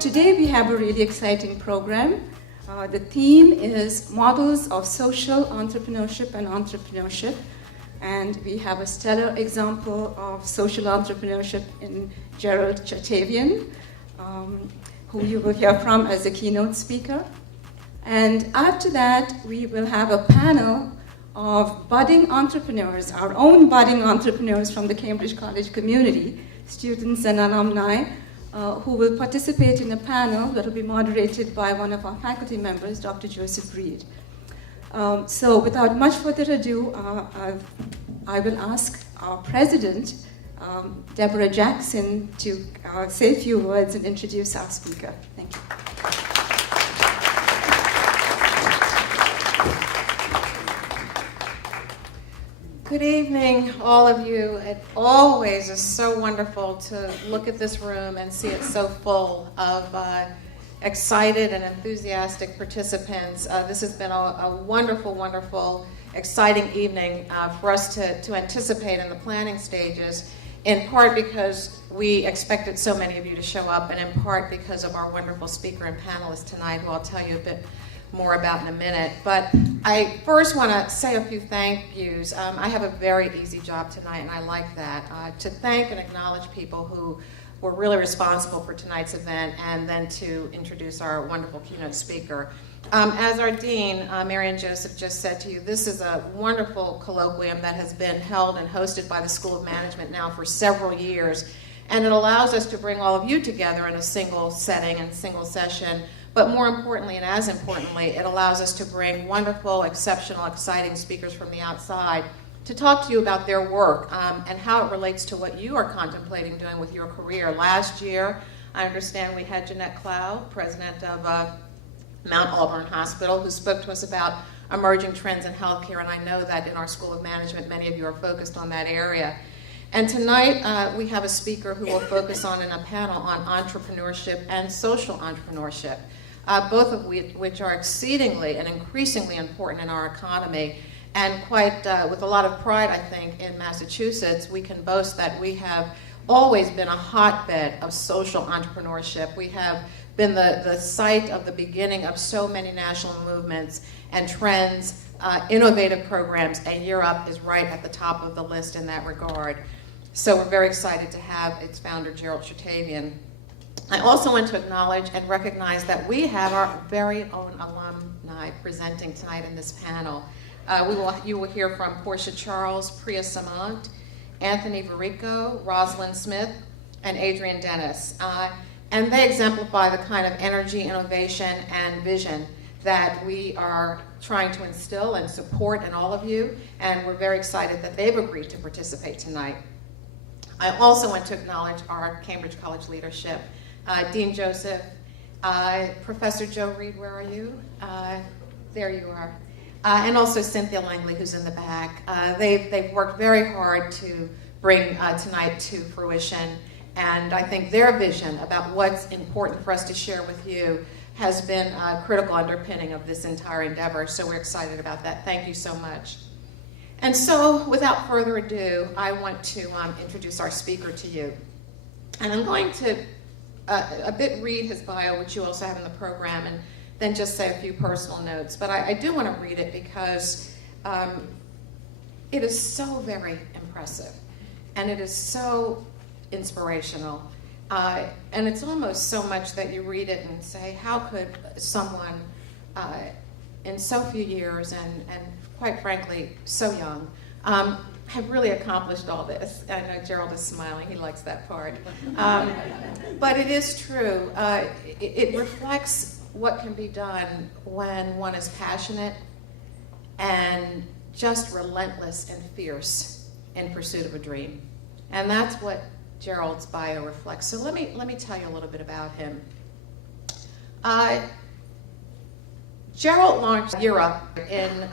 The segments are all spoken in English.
Today we have a really exciting program. The theme is Models of Social Entrepreneurship and Entrepreneurship. And we have a stellar example of social entrepreneurship in Gerald Chertavian, who you will hear from as a keynote speaker. And after that, we will have a panel of budding entrepreneurs, our own budding entrepreneurs from the Cambridge College community, students and alumni, who will participate in a panel that will be moderated by one of our faculty members, Dr. Joseph Reed. So without much further ado, I will ask our president, Deborah Jackson, to say a few words and introduce our speaker. Thank you. Good evening, all of you. It always is so wonderful to look at this room and see it so full of excited and enthusiastic participants. This has been a wonderful, wonderful, exciting evening for us to anticipate in the planning stages, in part because we expected so many of you to show up, and in part because of our wonderful speaker and panelist tonight, who I'll tell you a bit more about in a minute. But I first want to say a few thank yous. I have a very easy job tonight, and I like that. To thank and acknowledge people who were really responsible for tonight's event, and then to introduce our wonderful keynote speaker. As our dean, Marian Joseph, just said to you, this is a wonderful colloquium that has been held and hosted by the School of Management now for several years, and it allows us to bring all of you together in a single setting and single session. But more importantly, and as importantly, it allows us to bring wonderful, exceptional, exciting speakers from the outside to talk to you about their work and how it relates to what you are contemplating doing with your career. Last year, I understand we had Jeanette Cloud, president of Mount Auburn Hospital, who spoke to us about emerging trends in healthcare, and I know that in our School of Management, many of you are focused on that area. And tonight, we have a speaker who will focus on in a panel on entrepreneurship and social entrepreneurship. Both of which are exceedingly and increasingly important in our economy. And quite with a lot of pride, I think, in Massachusetts, we can boast that we have always been a hotbed of social entrepreneurship. We have been the site of the beginning of so many national movements and trends, innovative programs, and YearUp is right at the top of the list in that regard. So we're very excited to have its founder, Gerald Chertavian. I also want to acknowledge and recognize that we have our very own alumni presenting tonight in this panel. You will hear from Portia Charles, Priya Samant, Anthony Varico, Rosalind Smith, and Adrian Dennis. And they exemplify the kind of energy, innovation, and vision that we are trying to instill and support in all of you, and we're very excited that they've agreed to participate tonight. I also want to acknowledge our Cambridge College leadership. Dean Joseph, Professor Joe Reed, where are you? There you are. And also Cynthia Langley, who's in the back. They've worked very hard to bring tonight to fruition, and I think their vision about what's important for us to share with you has been a critical underpinning of this entire endeavor, so we're excited about that. Thank you so much. And so, without further ado, I want to introduce our speaker to you. And I'm going to a bit read his bio, which you also have in the program, and then just say a few personal notes. But I do want to read it because it is so very impressive, and it is so inspirational. And it's almost so much that you read it and say, how could someone in so few years and quite frankly, so young, have really accomplished all this. I know Gerald is smiling, he likes that part. But it is true. It reflects what can be done when one is passionate and just relentless and fierce in pursuit of a dream. And that's what Gerald's bio reflects. So let me tell you a little bit about him. Gerald launched YearUp in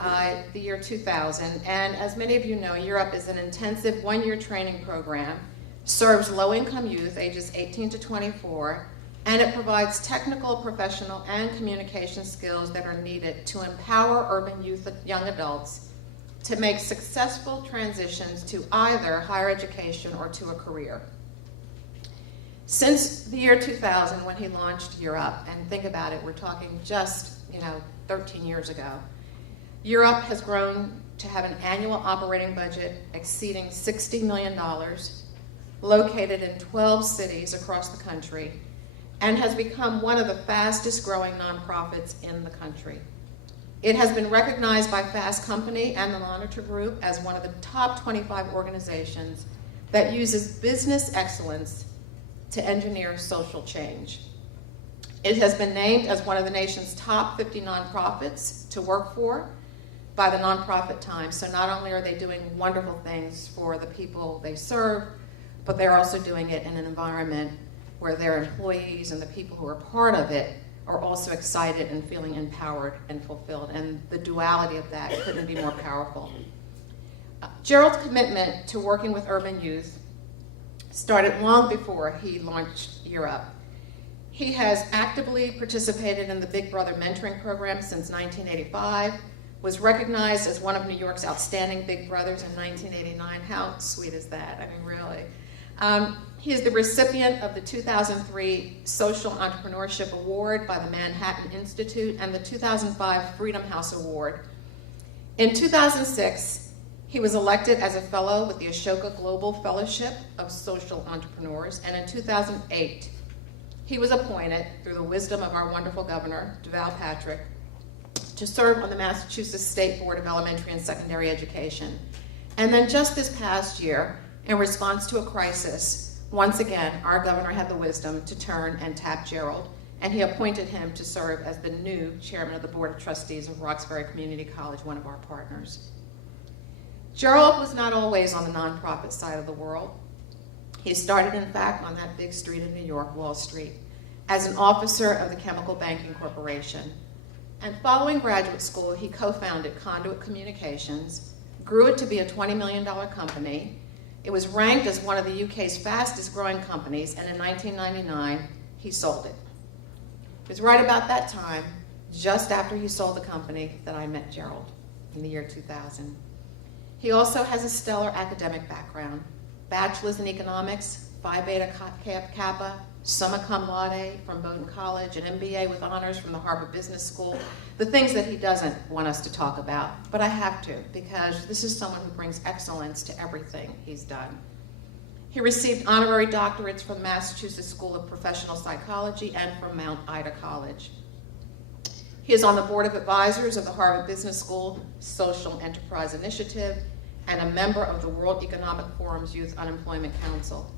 the year 2000, and as many of you know, YearUp is an intensive one-year training program, serves low-income youth ages 18 to 24, and it provides technical, professional, and communication skills that are needed to empower urban youth, young adults, to make successful transitions to either higher education or to a career. Since the year 2000, when he launched YearUp, and think about it, we're talking just 13 years ago, YearUp has grown to have an annual operating budget exceeding $60 million, located in 12 cities across the country, and has become one of the fastest growing nonprofits in the country. It has been recognized by Fast Company and the Monitor Group as one of the top 25 organizations that uses business excellence to engineer social change. It has been named as one of the nation's top 50 nonprofits to work for by the Nonprofit Times. So not only are they doing wonderful things for the people they serve, but they're also doing it in an environment where their employees and the people who are part of it are also excited and feeling empowered and fulfilled. And the duality of that couldn't be more powerful. Gerald's commitment to working with urban youth started long before he launched YearUp. He has actively participated in the Big Brother mentoring program since 1985, was recognized as one of New York's outstanding Big Brothers in 1989. How sweet is that? I mean, really. He is the recipient of the 2003 Social Entrepreneurship Award by the Manhattan Institute and the 2005 Freedom House Award. In 2006, he was elected as a fellow with the Ashoka Global Fellowship of Social Entrepreneurs, and in 2008, he was appointed, through the wisdom of our wonderful governor, Deval Patrick, to serve on the Massachusetts State Board of Elementary and Secondary Education. And then just this past year, in response to a crisis, once again, our governor had the wisdom to turn and tap Gerald, and he appointed him to serve as the new chairman of the Board of Trustees of Roxbury Community College, one of our partners. Gerald was not always on the nonprofit side of the world. He started, in fact, on that big street in New York, Wall Street, as an officer of the Chemical Banking Corporation. And following graduate school, he co-founded Conduit Communications, grew it to be a $20 million company. It was ranked as one of the UK's fastest growing companies, and in 1999, he sold it. It was right about that time, just after he sold the company, that I met Gerald in the year 2000. He also has a stellar academic background, bachelor's in economics, Phi Beta Kappa, summa cum laude from Bowdoin College, an MBA with honors from the Harvard Business School, the things that he doesn't want us to talk about, but I have to, because this is someone who brings excellence to everything he's done. He received honorary doctorates from the Massachusetts School of Professional Psychology and from Mount Ida College. He is on the board of advisors of the Harvard Business School Social Enterprise Initiative and a member of the World Economic Forum's Youth Unemployment Council.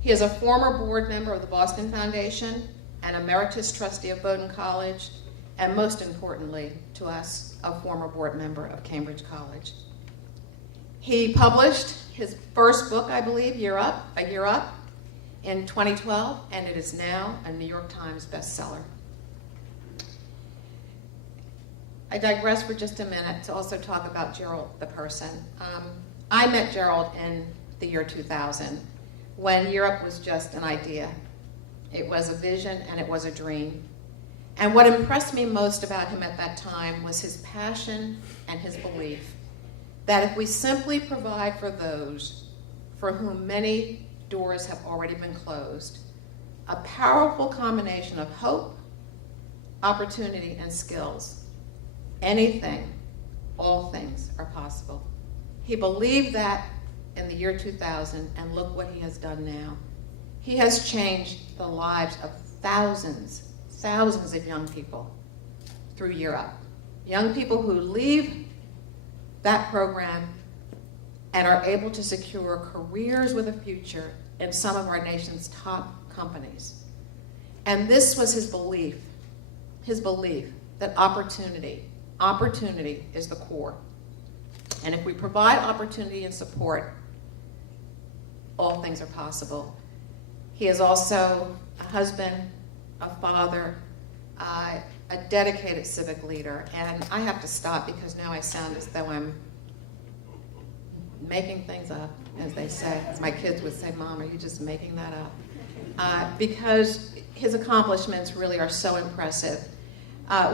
He is a former board member of the Boston Foundation, an emeritus trustee of Bowdoin College, and most importantly to us, a former board member of Cambridge College. He published his first book, I believe, YearUp, in 2012, and it is now a New York Times bestseller. I digress for just a minute to also talk about Gerald, the person. I met Gerald in the year 2000 when YearUp was just an idea. It was a vision and it was a dream. And what impressed me most about him at that time was his passion and his belief that if we simply provide for those for whom many doors have already been closed, a powerful combination of hope, opportunity, and skills, anything, all things are possible. He believed that in the year 2000, and look what he has done now. He has changed the lives of thousands of young people through YearUp. Young people who leave that program and are able to secure careers with a future in some of our nation's top companies. And this was his belief that opportunity is the core. And if we provide opportunity and support, all things are possible. He is also a husband, a father, a dedicated civic leader. And I have to stop because now I sound as though I'm making things up, as they say. As my kids would say, Mom, are you just making that up? Because his accomplishments really are so impressive.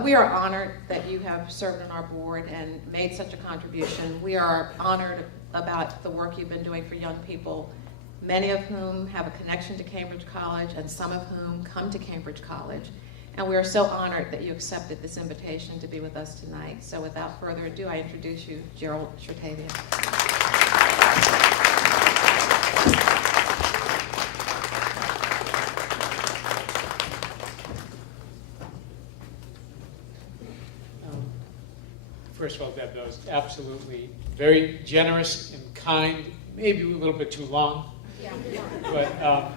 We are honored that you have served on our board and made such a contribution. We are honored about the work you've been doing for young people many of whom have a connection to Cambridge College and some of whom come to Cambridge College. And we are so honored that you accepted this invitation to be with us tonight. So without further ado, I introduce you, Gerald Chertavian. First of all, Deb, that was absolutely very generous and kind, maybe a little bit too long. Yeah. But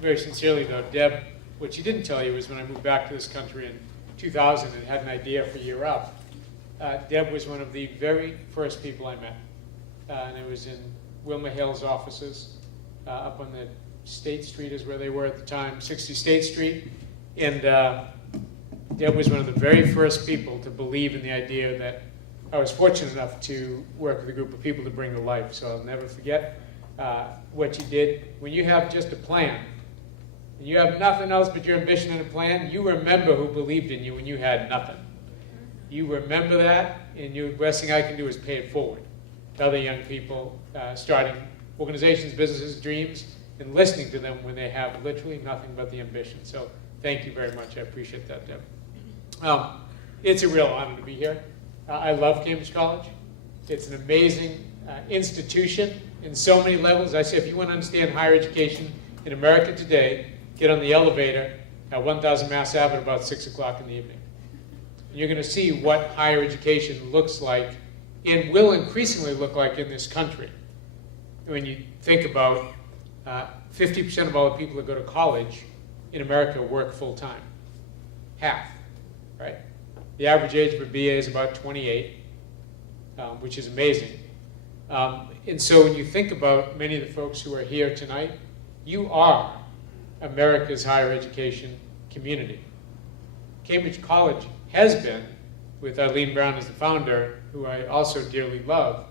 very sincerely, though, Deb, what she didn't tell you was when I moved back to this country in 2000 and had an idea for YearUp, Deb was one of the very first people I met. And it was in Wilma Hale's offices up on the State Street is where they were at the time, 60 State Street. And Deb was one of the very first people to believe in the idea that I was fortunate enough to work with a group of people to bring to life. So I'll never forget what you did. When you have just a plan, and you have nothing else but your ambition and a plan, you remember who believed in you when you had nothing. You remember that, and the best thing I can do is pay it forward to other young people starting organizations, businesses, dreams, and listening to them when they have literally nothing but the ambition. So thank you very much. I appreciate that, Deb. It's a real honor to be here. I love Cambridge College. It's an amazing institution in so many levels. I say if you want to understand higher education in America today, get on the elevator at 1000 Mass Ave at about 6 o'clock in the evening. And you're going to see what higher education looks like and will increasingly look like in this country. When you think about 50% of all the people that go to college in America work full-time. Half, right? The average age for BA is about 28, which is amazing. And so when you think about many of the folks who are here tonight, you are America's higher education community. Cambridge College has been, with Eileen Brown as the founder, who I also dearly love,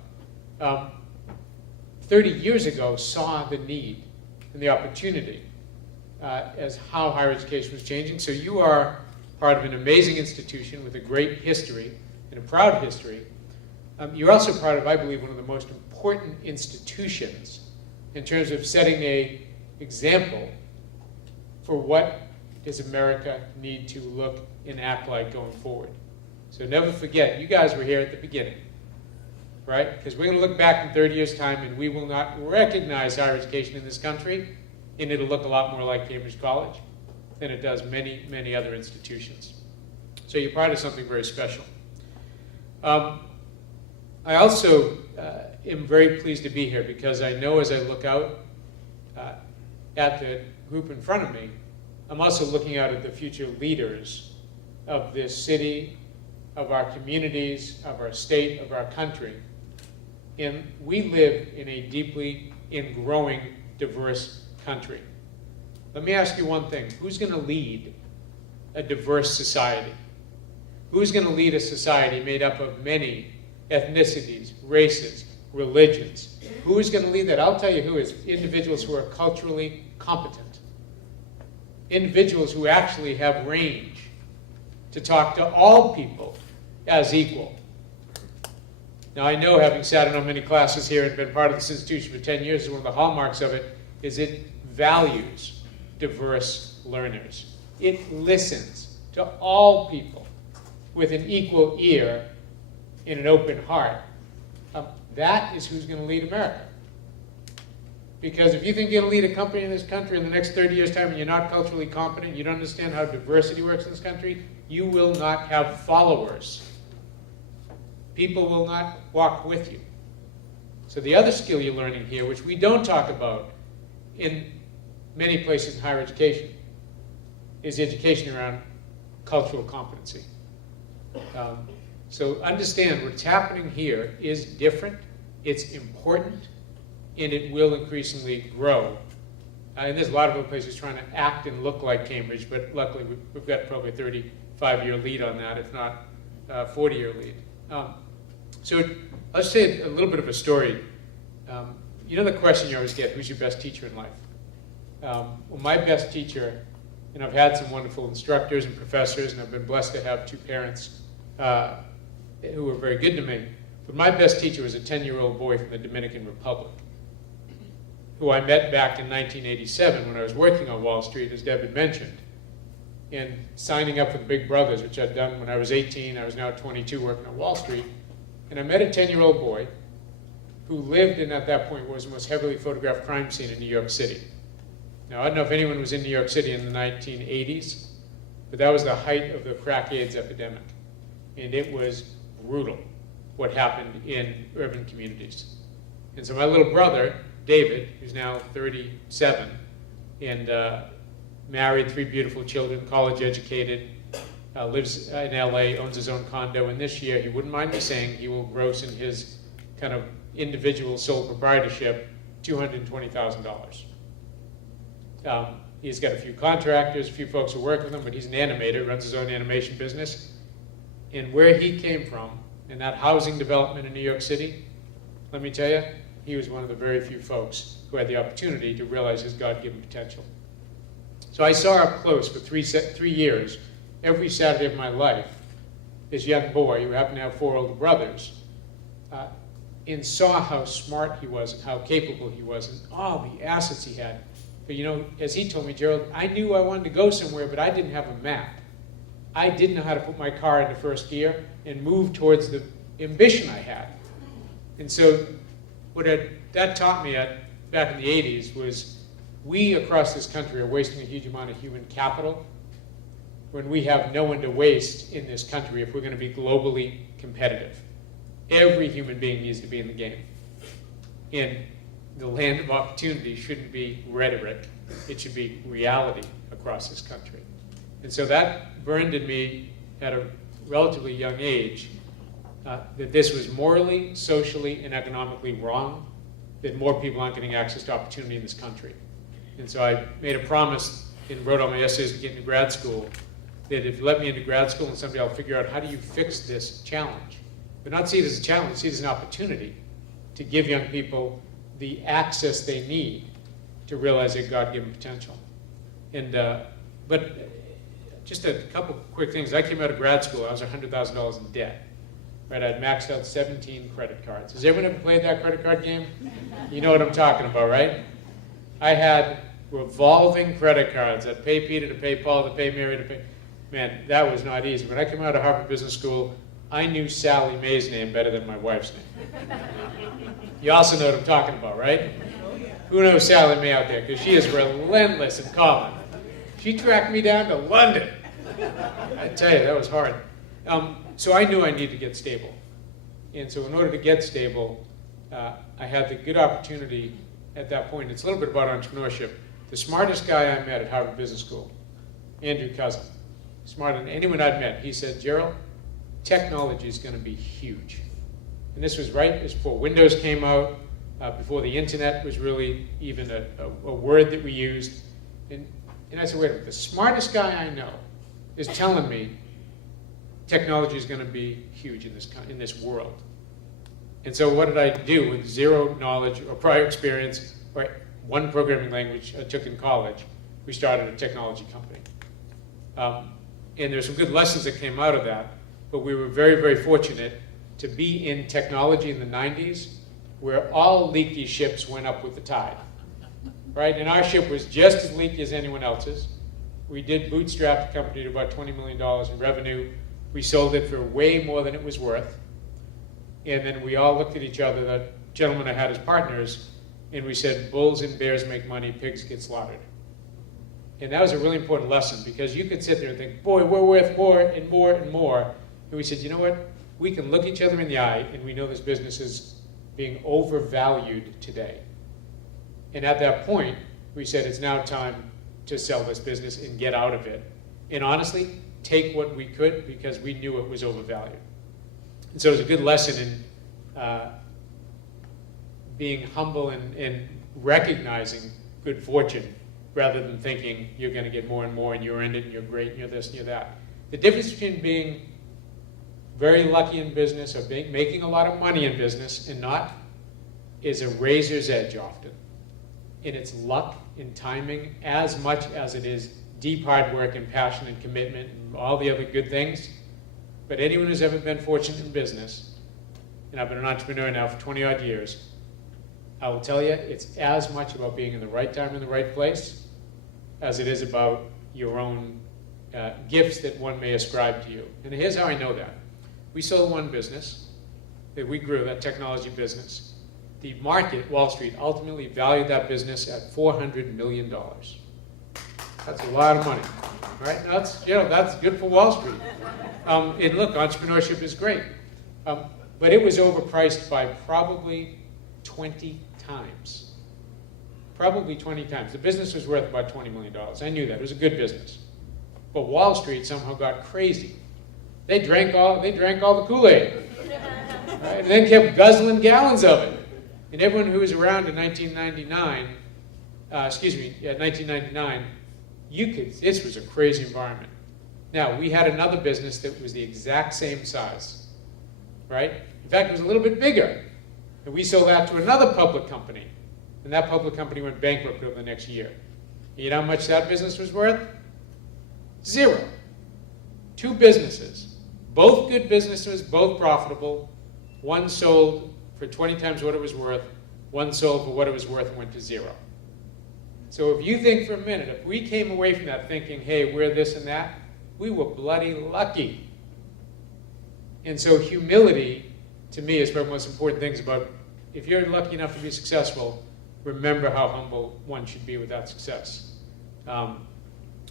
30 years ago saw the need and the opportunity as how higher education was changing. So you are part of an amazing institution with a great history and a proud history. You're also part of, I believe, one of the most important institutions in terms of setting an example for what does America need to look and act like going forward. So never forget, you guys were here at the beginning, right? Because we're going to look back in 30 years' time and we will not recognize higher education in this country, and it'll look a lot more like Cambridge College than it does many, many other institutions. So you're part of something very special. I also am very pleased to be here because I know as I look out at the group in front of me, I'm also looking out at the future leaders of this city, of our communities, of our state, of our country. And we live in a deeply and growing diverse country. Let me ask you one thing. Who's going to lead a diverse society? Who's going to lead a society made up of many ethnicities, races, religions? Who is going to lead that? I'll tell you who is. Individuals who are culturally competent. Individuals who actually have range to talk to all people as equal. Now I know, having sat in on many classes here and been part of this institution for 10 years, one of the hallmarks of it is it values diverse learners. It listens to all people with an equal ear and an open heart. That is who's going to lead America. Because if you think you're going to lead a company in this country in the next 30 years' time and you're not culturally competent, you don't understand how diversity works in this country, you will not have followers. People will not walk with you. So the other skill you're learning here, which we don't talk about in many places in higher education, is education around cultural competency. So understand what's happening here is different, it's important, and it will increasingly grow. And there's a lot of other places trying to act and look like Cambridge, but luckily we've got probably a 35-year lead on that, if not a 40-year lead. So I'll say a little bit of a story. You know the question you always get, who's your best teacher in life? Well, my best teacher, and I've had some wonderful instructors and professors, and I've been blessed to have two parents who were very good to me, but my best teacher was a 10-year-old boy from the Dominican Republic. who I met back in 1987 when I was working on Wall Street, as Deb had mentioned, and signing up with Big Brothers, which I'd done when I was 18. I was now 22 working on Wall Street. And I met a 10-year-old boy who lived in, at that point, was the most heavily photographed crime scene in New York City. Now, I don't know if anyone was in New York City in the 1980s, but that was the height of the crack AIDS epidemic. And it was brutal what happened in urban communities. And so my little brother, David, who's now 37, and married, 3 beautiful children, college educated, lives in LA, owns his own condo, and this year, he wouldn't mind me saying, he will gross in his kind of individual sole proprietorship $220,000. He's got a few contractors, a few folks who work with him, but he's an animator, runs his own animation business. And where he came from, in that housing development in New York City, let me tell you, he was one of the very few folks who had the opportunity to realize his God-given potential. So I saw up close for 3 years, every Saturday of my life, this young boy who happened to have 4 older brothers, and saw how smart he was and how capable he was and all the assets he had. But you know, as he told me, Gerald, I knew I wanted to go somewhere, but I didn't have a map. I didn't know how to put my car into first gear and move towards the ambition I had. And so what that taught me back in the 80s was we across this country are wasting a huge amount of human capital when we have no one to waste in this country if we're going to be globally competitive. Every human being needs to be in the game. And the land of opportunity shouldn't be rhetoric. It should be reality across this country. And so that burned in me at a relatively young age that this was morally, socially, and economically wrong, that more people aren't getting access to opportunity in this country. And so I made a promise and wrote all my essays to get into grad school, that if you let me into grad school and someday I'll figure out how do you fix this challenge. But not see it as a challenge, see it as an opportunity to give young people the access they need to realize their God-given potential. And, but just a couple quick things. I came out of grad school, I was $100,000 in debt. Right, I'd maxed out 17 credit cards. Has everyone ever played that credit card game? You know what I'm talking about, right? I had revolving credit cards. I'd pay Peter to pay Paul to pay Mary to pay. Man, that was not easy. When I came out of Harvard Business School, I knew Sally Mae's name better than my wife's name. You also know what I'm talking about, right? Who knows Sally Mae out there? Because she is relentless in calling. She tracked me down to London. I tell you, that was hard. So I knew I needed to get stable. And so in order to get stable, I had the good opportunity at that point. It's a little bit about entrepreneurship. The smartest guy I met at Harvard Business School, Andrew Cousin, smarter than anyone I'd met, he said, Gerald, technology is going to be huge. And this was right before Windows came out, before the internet was really even a word that we used. And I said, wait a minute, the smartest guy I know is telling me technology is going to be huge in this world. And so what did I do with zero knowledge or prior experience, or one programming language I took in college? We started a technology company. And there's some good lessons that came out of that, but we were very, very fortunate to be in technology in the 90s where all leaky ships went up with the tide, right? And our ship was just as leaky as anyone else's. We did bootstrap the company to about $20 million in revenue. We sold it for way more than it was worth. And then we all looked at each other, the gentleman I had as partners, and we said, bulls and bears make money, pigs get slaughtered. And that was a really important lesson because you could sit there and think, boy, we're worth more and more and more. And we said, you know what? We can look each other in the eye and we know this business is being overvalued today. And at that point, we said it's now time to sell this business and get out of it. And honestly, take what we could because we knew it was overvalued. And so it was a good lesson in being humble and recognizing good fortune rather than thinking you're going to get more and more and you're in it and you're great and you're this and you're that. The difference between being very lucky in business or making a lot of money in business and not is a razor's edge often. And it's luck and timing as much as it is deep hard work and passion and commitment and all the other good things. But anyone who's ever been fortunate in business, and I've been an entrepreneur now for 20 odd years, I will tell you, it's as much about being in the right time in the right place as it is about your own gifts that one may ascribe to you. And here's how I know that. We sold one business that we grew, that technology business. The market, Wall Street, ultimately valued that business at $400 million. That's a lot of money, right? That's good for Wall Street. And look, entrepreneurship is great. But it was overpriced by probably 20 times. Probably 20 times. The business was worth about $20 million. I knew that. It was a good business. But Wall Street somehow got crazy. They drank all the Kool-Aid. Right? And then kept guzzling gallons of it. And everyone who was around in 1999, this was a crazy environment. Now, we had another business that was the exact same size, right? In fact, it was a little bit bigger. And we sold that to another public company. And that public company went bankrupt over the next year. You know how much that business was worth? 0. 2 businesses. Both good businesses, both profitable. One sold for 20 times what it was worth. One sold for what it was worth and went to 0. So if you think for a minute, if we came away from that thinking, hey, we're this and that, we were bloody lucky. And so humility, to me, is one of the most important things about, if you're lucky enough to be successful, remember how humble one should be with that success.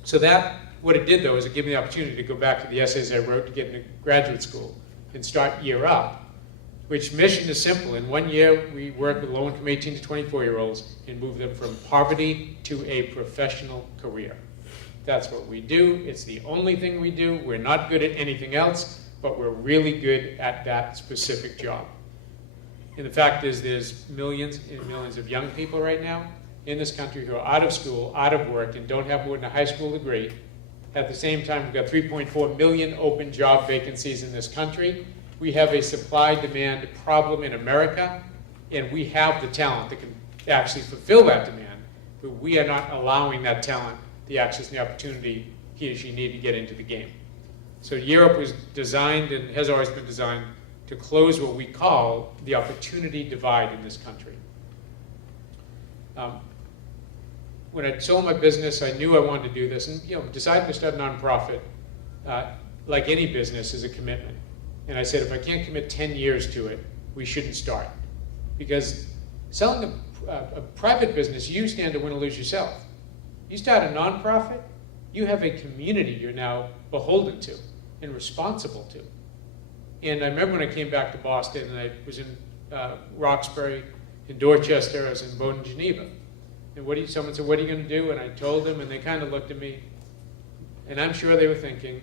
So that, what it did though, is it gave me the opportunity to go back to the essays I wrote to get into graduate school and start YearUp, which mission is simple. In 1 year, we work with low-income 18 to 24-year-olds and move them from poverty to a professional career. That's what we do. It's the only thing we do. We're not good at anything else, but we're really good at that specific job. And the fact is, there's millions and millions of young people right now in this country who are out of school, out of work, and don't have more than a high school degree. At the same time, we've got 3.4 million open job vacancies in this country. We have a supply-demand problem in America, and we have the talent that can actually fulfill that demand, but we are not allowing that talent the access and the opportunity he or she need to get into the game. So YearUp was designed and has always been designed to close what we call the opportunity divide in this country. When I sold my business, I knew I wanted to do this, and deciding to start a nonprofit, like any business, is a commitment. And I said, if I can't commit 10 years to it, we shouldn't start. Because selling a private business, you stand to win or lose yourself. You start a nonprofit, you have a community you're now beholden to and responsible to. And I remember when I came back to Boston, and I was in Roxbury, in Dorchester, I was in Bowdoin, Geneva. And someone said, what are you going to do? And I told them, and they kind of looked at me. And I'm sure they were thinking,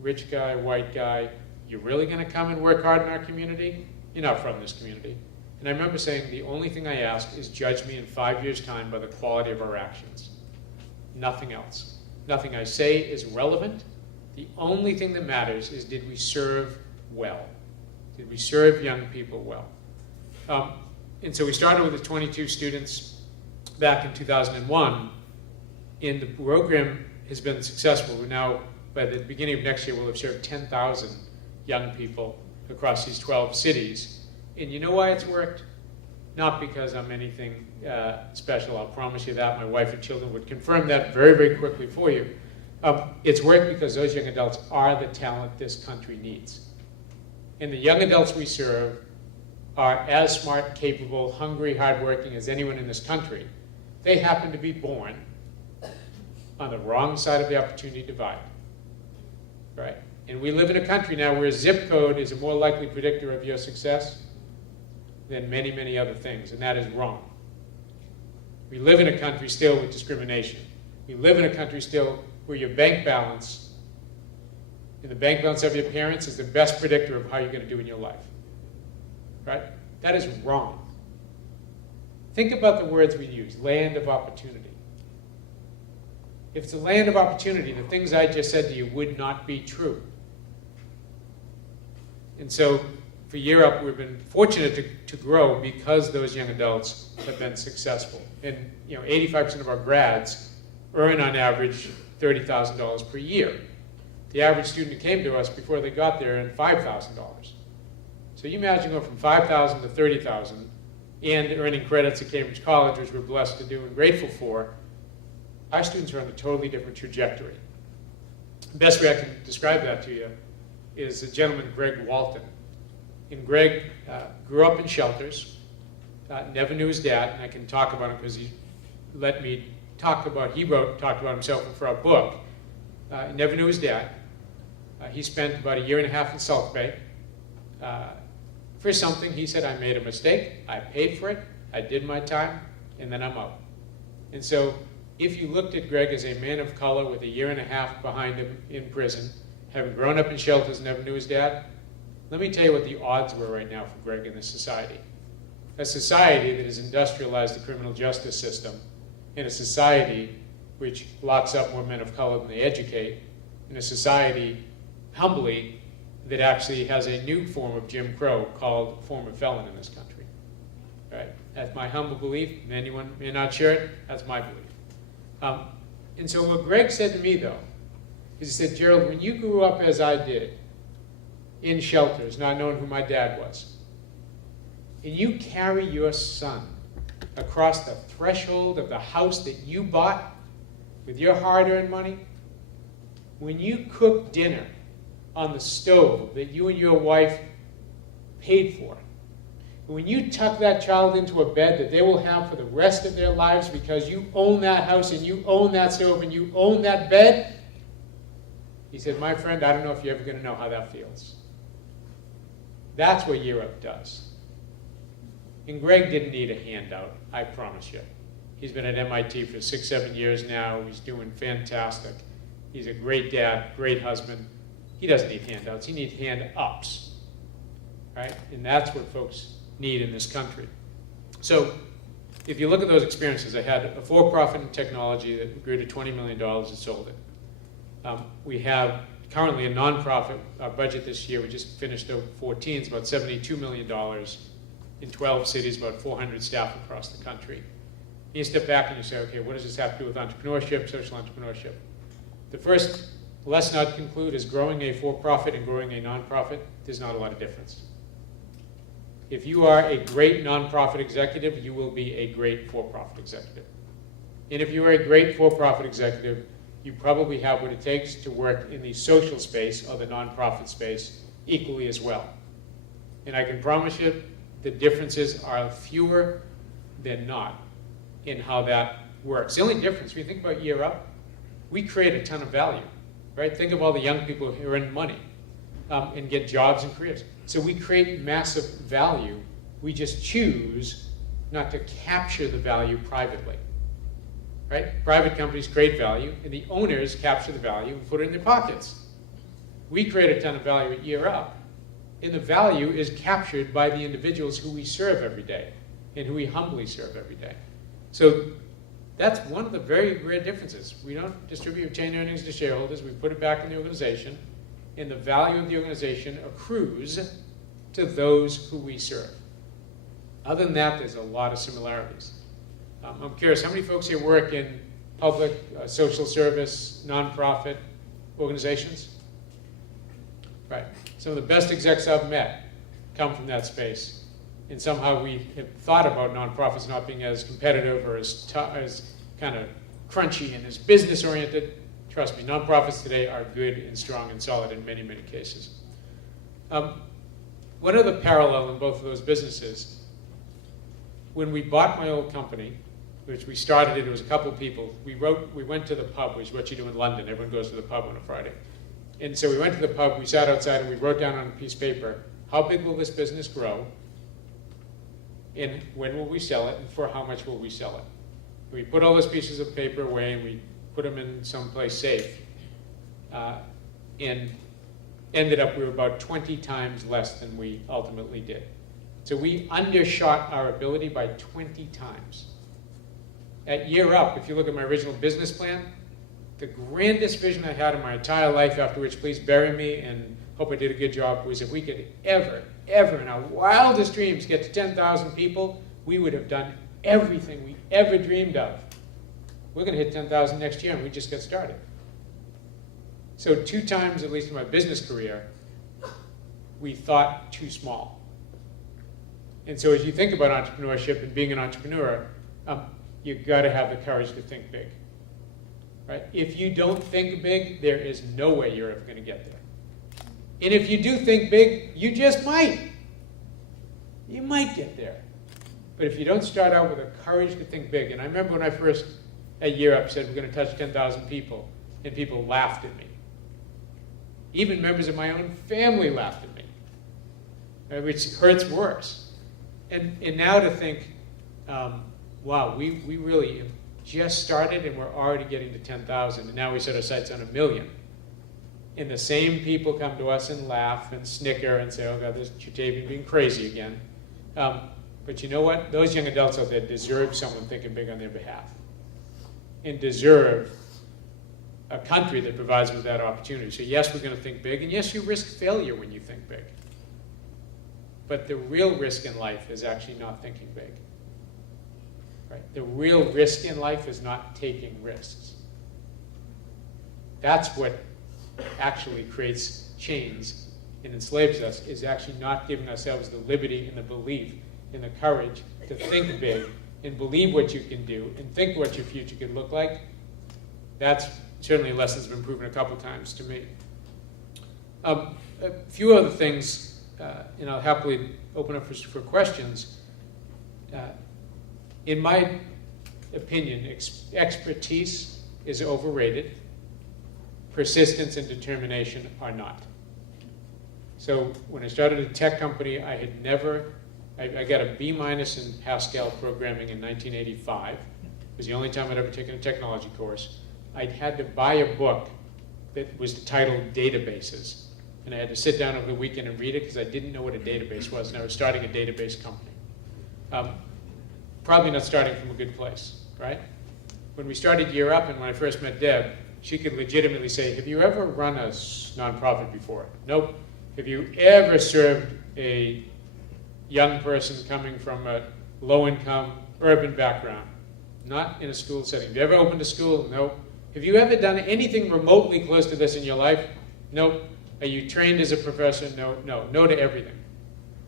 rich guy, white guy, you're really going to come and work hard in our community? You're not from this community. And I remember saying, the only thing I ask is judge me in 5 years' time by the quality of our actions. Nothing else. Nothing I say is relevant. The only thing that matters is, did we serve well? Did we serve young people well? And so we started with the 22 students back in 2001, and the program has been successful. We're now, by the beginning of next year, we'll have served 10,000 young people across these 12 cities. And you know why it's worked? Not because I'm anything special, I'll promise you that. My wife and children would confirm that very, very quickly for you. It's worked because those young adults are the talent this country needs. And the young adults we serve are as smart, capable, hungry, hardworking as anyone in this country. They happen to be born on the wrong side of the opportunity divide, right? And we live in a country now where a zip code is a more likely predictor of your success than many, many other things, and that is wrong. We live in a country still with discrimination. We live in a country still where your bank balance and the bank balance of your parents is the best predictor of how you're going to do in your life, right? That is wrong. Think about the words we use, land of opportunity. If it's a land of opportunity, the things I just said to you would not be true. And so for YearUp, we've been fortunate to grow because those young adults have been successful. And 85% of our grads earn on average $30,000 per year. The average student who came to us before they got there earned $5,000. So you imagine going from $5,000 to $30,000 and earning credits at Cambridge College, which we're blessed to do and grateful for, our students are on a totally different trajectory. The best way I can describe that to you is a gentleman, Greg Walton. And Greg grew up in shelters, never knew his dad, and I can talk about him because he let me talked about himself for our book. He never knew his dad. He spent about 1.5 years in South Bay. For something, he said, I made a mistake, I paid for it, I did my time, and then I'm out. And so, if you looked at Greg as a man of color with 1.5 years behind him in prison, having grown up in shelters and never knew his dad, let me tell you what the odds were right now for Greg in this society. A society that has industrialized the criminal justice system, in a society which locks up more men of color than they educate, in a society, humbly, that actually has a new form of Jim Crow called former felon in this country. Right? That's my humble belief, and anyone may not share it, that's my belief. And so what Greg said to me, though, is he said, Gerald, when you grew up as I did, in shelters, not knowing who my dad was, and you carry your son across the threshold of the house that you bought with your hard-earned money, when you cook dinner on the stove that you and your wife paid for, and when you tuck that child into a bed that they will have for the rest of their lives because you own that house and you own that stove and you own that bed, he said, my friend, I don't know if you're ever going to know how that feels. That's what YearUp does. And Greg didn't need a handout, I promise you. He's been at MIT for 6-7 years now. He's doing fantastic. He's a great dad, great husband. He doesn't need handouts. He needs hand-ups, right? And that's what folks need in this country. So if you look at those experiences, I had a for-profit in technology that grew to $20 million and sold it. We have currently a nonprofit. Our budget this year, we just finished 14, it's about $72 million in 12 cities, about 400 staff across the country. You step back and you say, okay, what does this have to do with entrepreneurship, social entrepreneurship? The first lesson I'd conclude is growing a for-profit and growing a nonprofit, there's not a lot of difference. If you are a great nonprofit executive, you will be a great for-profit executive. And if you are a great for-profit executive, you probably have what it takes to work in the social space or the nonprofit space equally as well. And I can promise you the differences are fewer than not in how that works. The only difference, when you think about YearUp, we create a ton of value, right? Think of all the young people who earn money and get jobs and careers. So we create massive value. We just choose not to capture the value privately, right? Private companies create value, and the owners capture the value and put it in their pockets. We create a ton of value at YearUp, and the value is captured by the individuals who we serve every day and who we humbly serve every day. So that's one of the very rare differences. We don't distribute retained earnings to shareholders. We put it back in the organization, and the value of the organization accrues to those who we serve. Other than that, there's a lot of similarities. I'm curious, how many folks here work in public, social service, nonprofit organizations? Right. Some of the best execs I've met come from that space. And somehow we have thought about nonprofits not being as competitive or as kind of crunchy and as business-oriented. Trust me, nonprofits today are good and strong and solid in many, many cases. One other parallel in both of those businesses, when we bought my old company, which we started it was a couple of people, we went to the pub, which is what you do in London. Everyone goes to the pub on a Friday. And so we went to the pub, we sat outside, and we wrote down on a piece of paper, how big will this business grow? And when will we sell it? And for how much will we sell it? We put all those pieces of paper away, and we put them in someplace safe. And ended up, we were about 20 times less than we ultimately did. So we undershot our ability by 20 times. At YearUp, if you look at my original business plan, the grandest vision I had in my entire life, after which please bury me and hope I did a good job, was if we could ever in our wildest dreams get to 10,000 people, we would have done everything we ever dreamed of. We're going to hit 10,000 next year, and we just got started. So 2 times, at least in my business career, we thought too small. And so as you think about entrepreneurship and being an entrepreneur, you've got to have the courage to think big. Right? If you don't think big, there is no way you're ever going to get there. And if you do think big, you just might. You might get there. But if you don't start out with the courage to think big, and I remember when I first at YearUp said we're going to touch 10,000 people, and people laughed at me. Even members of my own family laughed at me, which hurts worse. And now to think, wow, we really have just started and we're already getting to 10,000, and now we set our sights on 1 million. And the same people come to us and laugh and snicker and say, oh God, there's Chertavian being crazy again. But you know what? Those young adults out there deserve someone thinking big on their behalf, and deserve a country that provides them with that opportunity. So yes, we're going to think big, and yes, you risk failure when you think big. But the real risk in life is actually not thinking big. Right? The real risk in life is not taking risks. That's what actually creates chains and enslaves us, is actually not giving ourselves the liberty and the belief and the courage to think big and believe what you can do and think what your future could look like. That's certainly a lesson that's been proven a couple times to me. A few other things, and I'll happily open up for questions. In my opinion, expertise is overrated. Persistence and determination are not. So when I started a tech company, I got a B- in Pascal programming in 1985. It was the only time I'd ever taken a technology course. I'd had to buy a book that was titled Databases. And I had to sit down over the weekend and read it because I didn't know what a database was, and I was starting a database company. Probably not starting from a good place, right? When we started YearUp and when I first met Deb, she could legitimately say, have you ever run a nonprofit before? Nope. Have you ever served a young person coming from a low-income urban background? Not in a school setting. Have you ever opened a school? Nope. Have you ever done anything remotely close to this in your life? Nope. Are you trained as a professor? No to everything.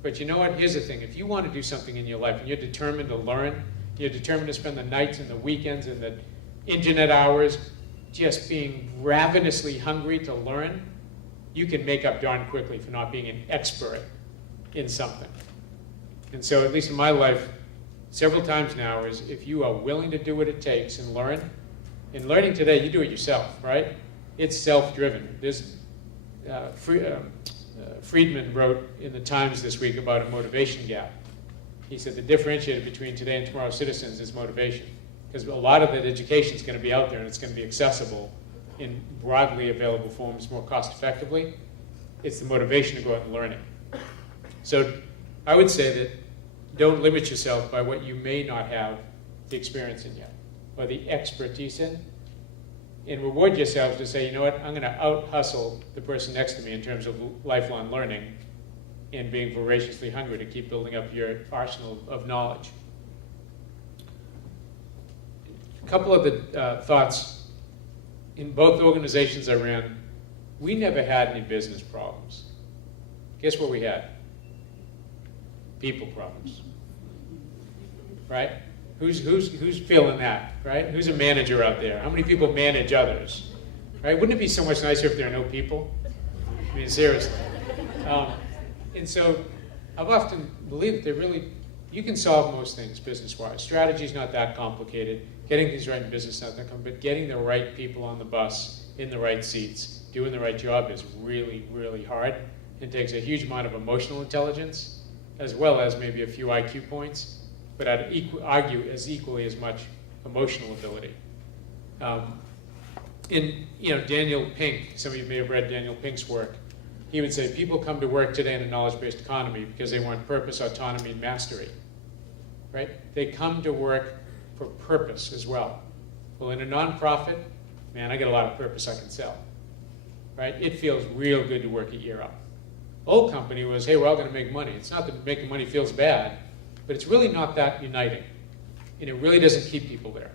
But you know what? Here's the thing. If you want to do something in your life and you're determined to learn, you're determined to spend the nights and the weekends and the internet hours just being ravenously hungry to learn, you can make up darn quickly for not being an expert in something. And so, at least in my life, several times now, is if you are willing to do what it takes and learn, in learning today, you do it yourself, right? It's self-driven. There's Friedman wrote in the Times this week about a motivation gap. He said the differentiator between today and tomorrow's citizens is motivation. Because a lot of that education is going to be out there and it's going to be accessible in broadly available forms more cost effectively. It's the motivation to go out and learn it. So I would say that don't limit yourself by what you may not have the experience in yet, or the expertise in, and reward yourself to say, you know what, I'm going to out-hustle the person next to me in terms of lifelong learning and being voraciously hungry to keep building up your arsenal of knowledge. A couple of the thoughts. In both organizations I ran, we never had any business problems. Guess what we had? People problems. Right? Who's feeling that, right? Who's a manager out there? How many people manage others? Right? Wouldn't it be so much nicer if there are no people? I mean, seriously. And so I've often believed that you can solve most things business-wise. Strategy's not that complicated. Getting things right in business is not that complicated. But getting the right people on the bus, in the right seats, doing the right job is really, really hard. It takes a huge amount of emotional intelligence, as well as maybe a few IQ points. But I'd argue as equally as much emotional ability. Daniel Pink, some of you may have read Daniel Pink's work, he would say people come to work today in a knowledge-based economy because they want purpose, autonomy, and mastery. Right? They come to work for purpose as well. Well, in a nonprofit, man, I get a lot of purpose I can sell. Right? It feels real good to work at YearUp. Old company was, hey, we're all going to make money. It's not that making money feels bad, but it's really not that uniting. And it really doesn't keep people there.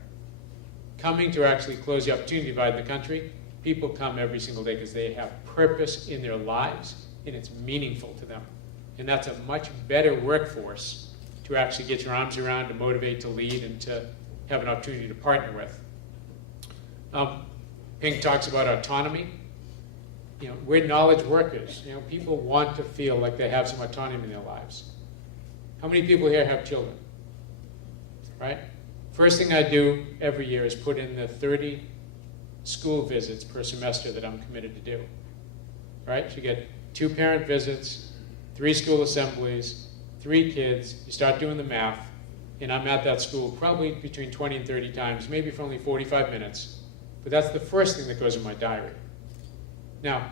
Coming to actually close the opportunity divide in the country, people come every single day because they have purpose in their lives and it's meaningful to them. And that's a much better workforce to actually get your arms around, to motivate, to lead, and to have an opportunity to partner with. Pink talks about autonomy. We're knowledge workers. People want to feel like they have some autonomy in their lives. How many people here have children? Right? First thing I do every year is put in the 30 school visits per semester that I'm committed to do. Right? So you get 2 parent visits, 3 school assemblies, 3 kids, you start doing the math, and I'm at that school probably between 20 and 30 times, maybe for only 45 minutes. But that's the first thing that goes in my diary. Now,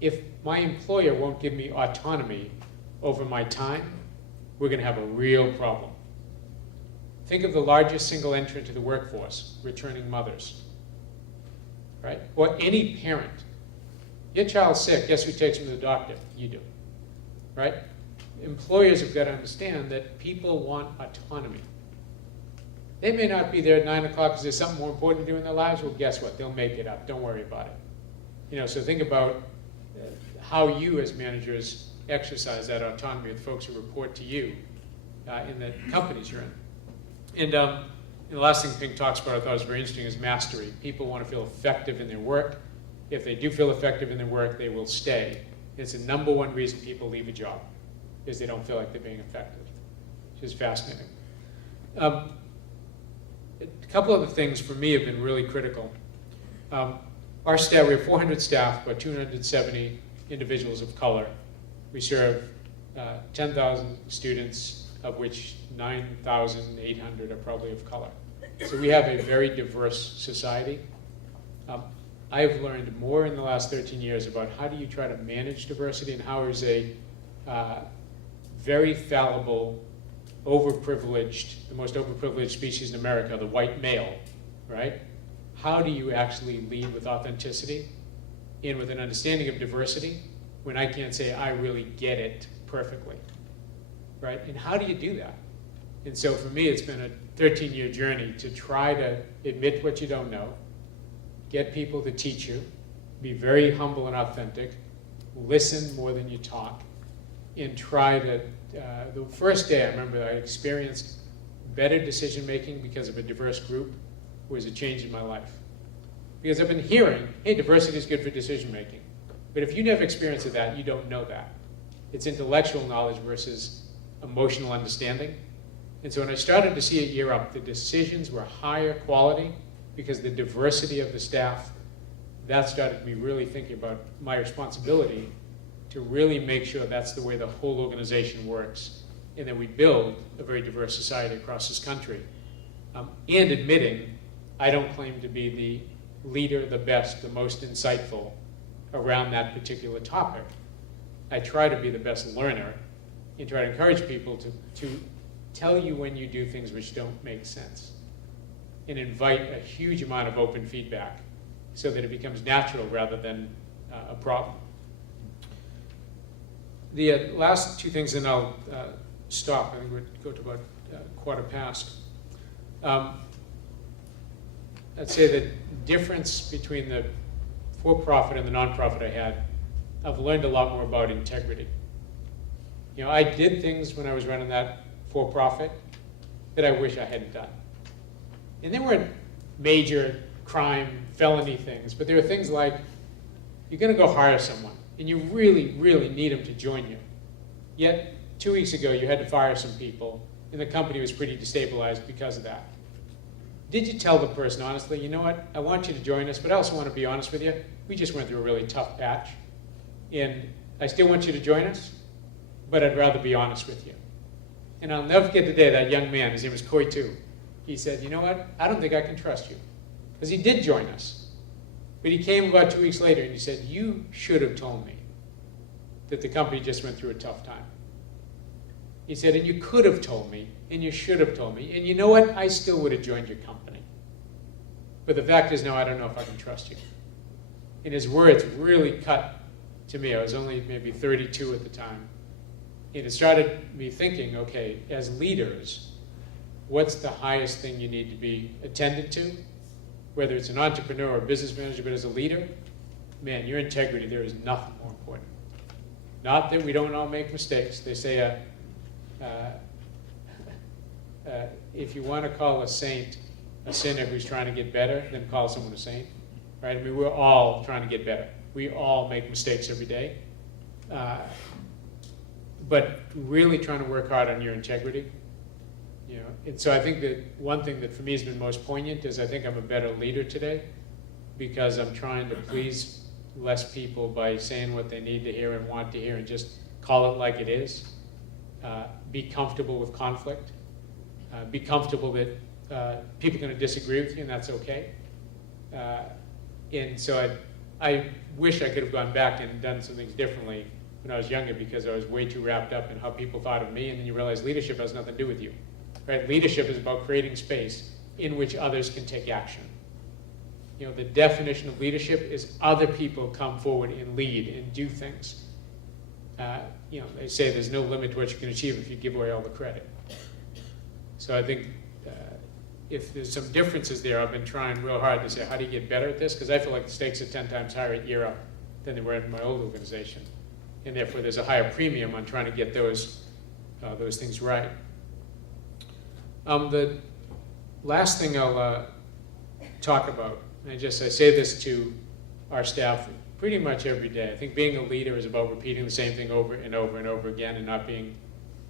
if my employer won't give me autonomy over my time, we're going to have a real problem. Think of the largest single entrant to the workforce, returning mothers, right? Or any parent. Your child's sick, guess who takes them to the doctor? You do, right? Employers have got to understand that people want autonomy. They may not be there at 9 o'clock because there's something more important to do in their lives. Well, guess what? They'll make it up. Don't worry about it. So think about how you as managers exercise that autonomy with folks who report to you in the companies you're in. And the last thing Pink talks about I thought was very interesting is mastery. People want to feel effective in their work. If they do feel effective in their work, they will stay. It's the number one reason people leave a job, is they don't feel like they're being effective, which is fascinating. A couple other things for me have been really critical. Our staff, we have 400 staff, about 270 individuals of color. We serve 10,000 students, of which 9,800 are probably of color. So we have a very diverse society. I have learned more in the last 13 years about how do you try to manage diversity and how is a very fallible, overprivileged, the most overprivileged species in America, the white male, right? How do you actually lead with authenticity and with an understanding of diversity when I can't say I really get it perfectly, right? And how do you do that? And so for me, it's been a 13-year journey to try to admit what you don't know, get people to teach you, be very humble and authentic, listen more than you talk, and try to, the first day I remember I experienced better decision-making because of a diverse group was a change in my life. Because I've been hearing, hey, diversity is good for decision-making. But if you never experienced that, you don't know that. It's intellectual knowledge versus emotional understanding. And so when I started to see at YearUp, the decisions were higher quality because the diversity of the staff, that started me really thinking about my responsibility to really make sure that's the way the whole organization works and that we build a very diverse society across this country. And admitting I don't claim to be the leader, the best, the most insightful around that particular topic. I try to be the best learner and try to encourage people to tell you when you do things which don't make sense and invite a huge amount of open feedback so that it becomes natural rather than a problem. The last 2 things, and I'll stop. I think we'll go to about 1:15. I'd say the difference between the for-profit and the nonprofit I had, I've learned a lot more about integrity. I did things when I was running that for-profit that I wish I hadn't done. And they weren't major crime, felony things, but there were things like, you're going to go hire someone, and you really, really need them to join you. Yet, 2 weeks ago, you had to fire some people, and the company was pretty destabilized because of that. Did you tell the person honestly, you know what, I want you to join us, but I also want to be honest with you. We just went through a really tough patch, and I still want you to join us, but I'd rather be honest with you. And I'll never forget the day that young man, his name was Koi Tu, he said, you know what, I don't think I can trust you. Because he did join us. But he came about 2 weeks later and he said, you should have told me that the company just went through a tough time. He said, and you could have told me, and you should have told me, and you know what, I still would have joined your company. But the fact is now I don't know if I can trust you. And his words really cut to me. I was only maybe 32 at the time. And it started me thinking, okay, as leaders, what's the highest thing you need to be attended to? Whether it's an entrepreneur or a business manager, but as a leader, man, your integrity, there is nothing more important. Not that we don't all make mistakes. They say if you want to call a saint a sinner who's trying to get better, then call someone a saint, right? I mean, we're all trying to get better. We all make mistakes every day. But really trying to work hard on your integrity. You know, and so I think that one thing that for me has been most poignant is I think I'm a better leader today because I'm trying to please less people by saying what they need to hear and want to hear and just call it like it is. Be comfortable with conflict. Be comfortable that people are going to disagree with you and that's okay. And so I wish I could have gone back and done some things differently when I was younger because I was way too wrapped up in how people thought of me, and then you realize leadership has nothing to do with you. Right? Leadership is about creating space in which others can take action. You know, the definition of leadership is other people come forward and lead and do things. You know, they say there's no limit to what you can achieve if you give away all the credit. So I think if there's some differences there, I've been trying real hard to say, how do you get better at this? Because I feel like the stakes are 10 times higher at YearUp than they were in my old organization. And therefore, there's a higher premium on trying to get those things right. The last thing I'll talk about, and I say this to our staff pretty much every day. I think being a leader is about repeating the same thing over and over and over again and not being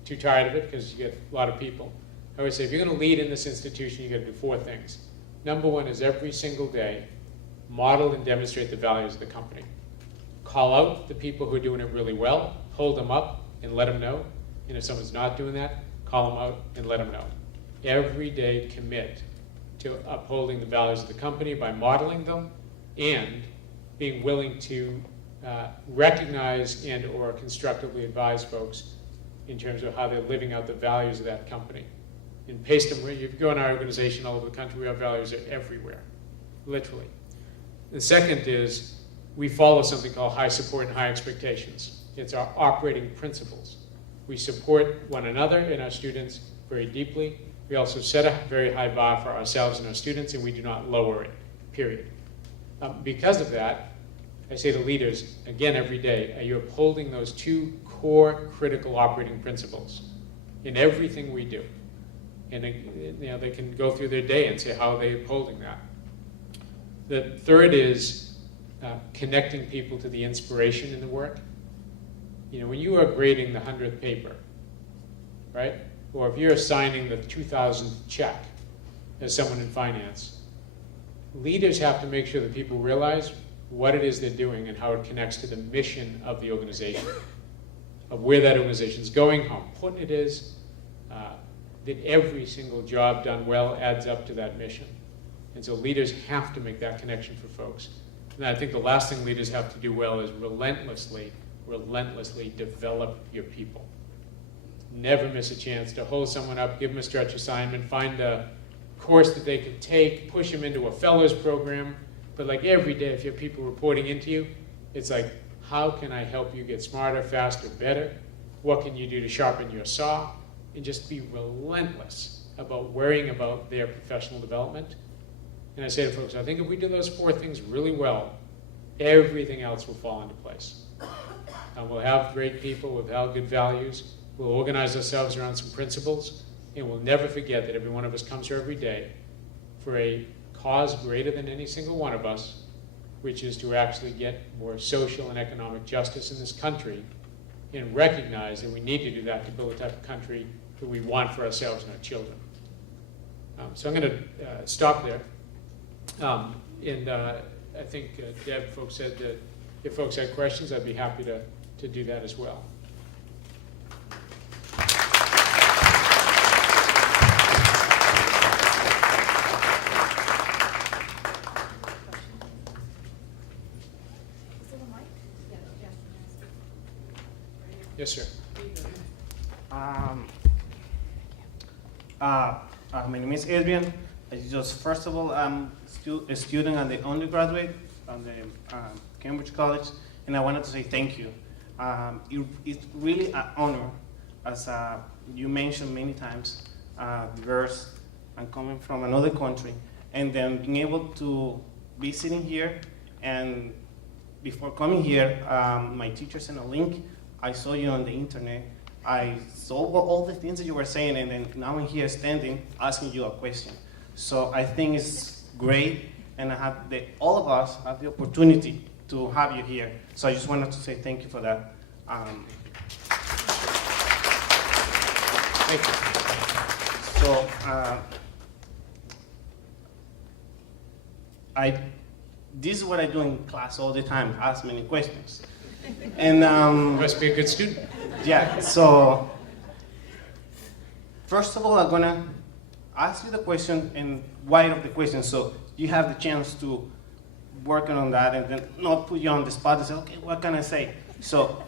too tired of it because you get a lot of people. I would say if you're going to lead in this institution, you've got to do 4 things. Number 1 is every single day, model and demonstrate the values of the company. Call out the people who are doing it really well, hold them up and let them know. And if someone's not doing that, call them out and let them know. Every day commit to upholding the values of the company by modeling them and being willing to recognize and or constructively advise folks in terms of how they're living out the values of that company. And paste them. If you go in our organization all over the country, our values are everywhere, literally. The second is we follow something called high support and high expectations. It's our operating principles. We support one another and our students very deeply. We also set a very high bar for ourselves and our students, and we do not lower it, period. Because of that, I say to leaders, again every day, are you upholding those 2 core critical operating principles in everything we do? And you know, they can go through their day and say, how are they upholding that? The third is connecting people to the inspiration in the work. You know, when you are grading the 100th paper, right? Or if you're signing the 2,000th check as someone in finance, leaders have to make sure that people realize what it is they're doing and how it connects to the mission of the organization, of where that organization is going, how important it is, that every single job done well adds up to that mission. And so leaders have to make that connection for folks. And I think the last thing leaders have to do well is relentlessly develop your people. Never miss a chance to hold someone up, give them a stretch assignment, find a course that they could take, push them into a fellows program. But like every day, if you have people reporting into you, it's like, how can I help you get smarter, faster, better? What can you do to sharpen your saw? And just be relentless about worrying about their professional development. And I say to folks, I think if we do those 4 things really well, everything else will fall into place. We'll have great people, we'll have good values, we'll organize ourselves around some principles, and we'll never forget that every one of us comes here every day for a cause greater than any single one of us, which is to actually get more social and economic justice in this country and recognize that we need to do that to build the type of country that we want for ourselves and our children. So I'm going to stop there. I think Deb, folks said that if folks had questions, I'd be happy to do that as well. Yes, sir. My name is Adrian. First of all, I'm a student and the undergraduate at the Cambridge College, and I wanted to say thank you. It's really an honor, as you mentioned many times, diverse and coming from another country, and then being able to be sitting here. And before coming here, my teacher sent a link. I saw you on the internet, I saw all the things that you were saying, and then now I'm here standing asking you a question. So I think it's great, and all of us have the opportunity to have you here. So I just wanted to say thank you for that. Thank you. So this is what I do in class all the time, ask many questions. And Must be a good student. yeah, so first of all, I'm gonna ask you the question and why of the question, so you have the chance to work on that and then not put you on the spot and say, okay, what can I say? So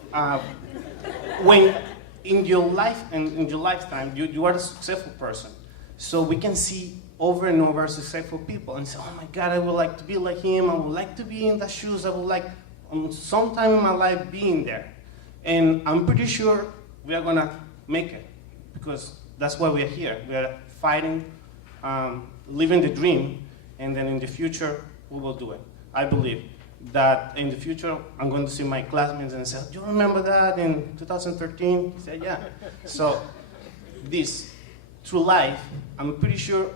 when in your life and in your lifetime, you are a successful person. So we can see over and over successful people and say, oh my God, I would like to be like him. I would like to be in the shoes. I would like sometime in my life being there. And I'm pretty sure we are gonna make it because that's why we are here. We are fighting, living the dream, and then in the future, we will do it. I believe that in the future, I'm going to see my classmates and say, do you remember that in 2013? He said, yeah. So this, through life, I'm pretty sure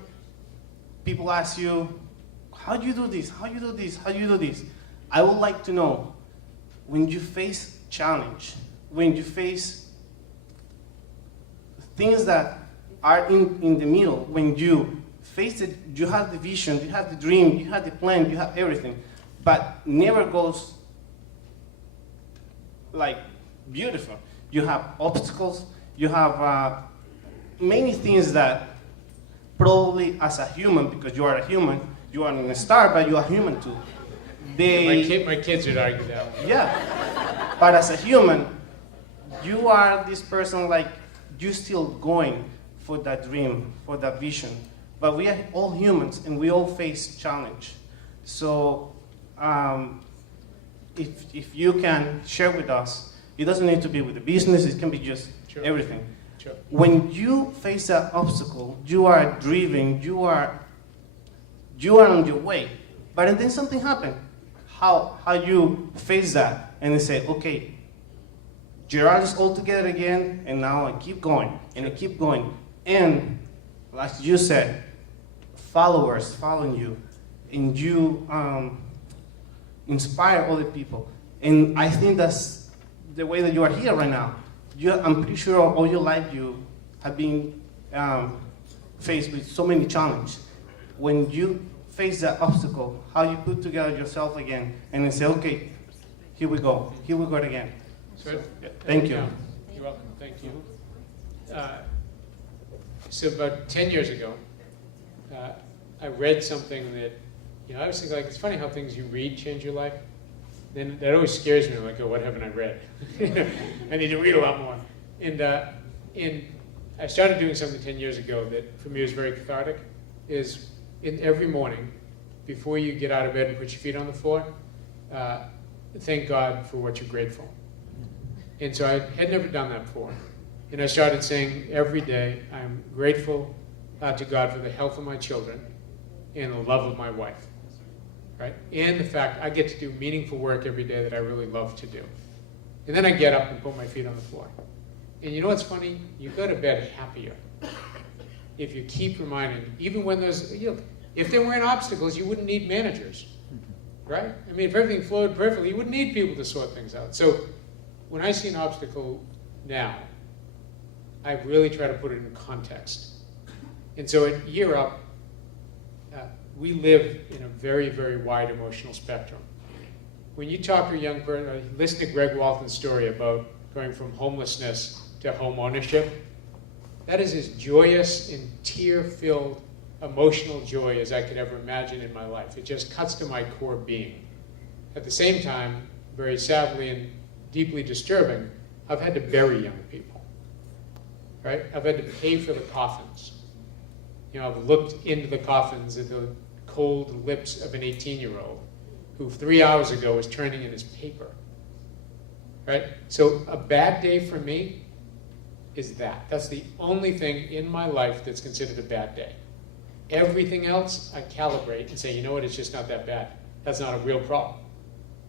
people ask you, how do you do this? How do you do this? How do you do this? I would like to know, when you face challenge, when you face things that are in the middle, when you face it, you have the vision, you have the dream, you have the plan, you have everything, but never goes like beautiful. You have obstacles, you have many things that probably as a human, because you are a human, you are a star, but you are human too. My kids would argue that one. Yeah, but as a human, you are this person like you still going for that dream, for that vision. But we are all humans and we all face challenge. So if you can share with us, it doesn't need to be with the business, it can be just Sure. everything. Sure. When you face that obstacle, you are driven, you are on your way, but then something happened. How you face that and say, okay, Gerald is all together again, and now I keep going, and I keep going. And like you said, followers following you, and you inspire other people. And I think that's the way that you are here right now. I'm pretty sure all your life you have been faced with so many challenges. When you face that obstacle, how you put together yourself again and then say, okay, here we go again. So, Thank you. You're welcome. Thank you. So about 10 years ago, I read something that, I was thinking, like, it's funny how things you read change your life. Then that always scares me. I'm like, oh, what haven't I read? I need to read a lot more. And I started doing something 10 years ago that for me was very cathartic, is in every morning, before you get out of bed and put your feet on the floor, thank God for what you're grateful. And so I had never done that before. And I started saying every day, I'm grateful to God for the health of my children and the love of my wife, right? And the fact I get to do meaningful work every day that I really love to do. And then I get up and put my feet on the floor. And you know what's funny? You go to bed happier if you keep reminding, even when there's, if there weren't obstacles, you wouldn't need managers, right? I mean, if everything flowed perfectly, you wouldn't need people to sort things out. So when I see an obstacle now, I really try to put it in context. And so at YearUp, we live in a very, very wide emotional spectrum. When you talk to a young person, listen to Greg Walton's story about going from homelessness to home ownership, that is as joyous and tear-filled emotional joy as I could ever imagine in my life. It just cuts to my core being. At the same time, very sadly and deeply disturbing, I've had to bury young people, right? I've had to pay for the coffins. I've looked into the coffins at the cold lips of an 18-year-old who 3 hours ago was turning in his paper, right? So a bad day for me is that. That's the only thing in my life that's considered a bad day. Everything else, I calibrate and say, you know what, it's just not that bad. That's not a real problem,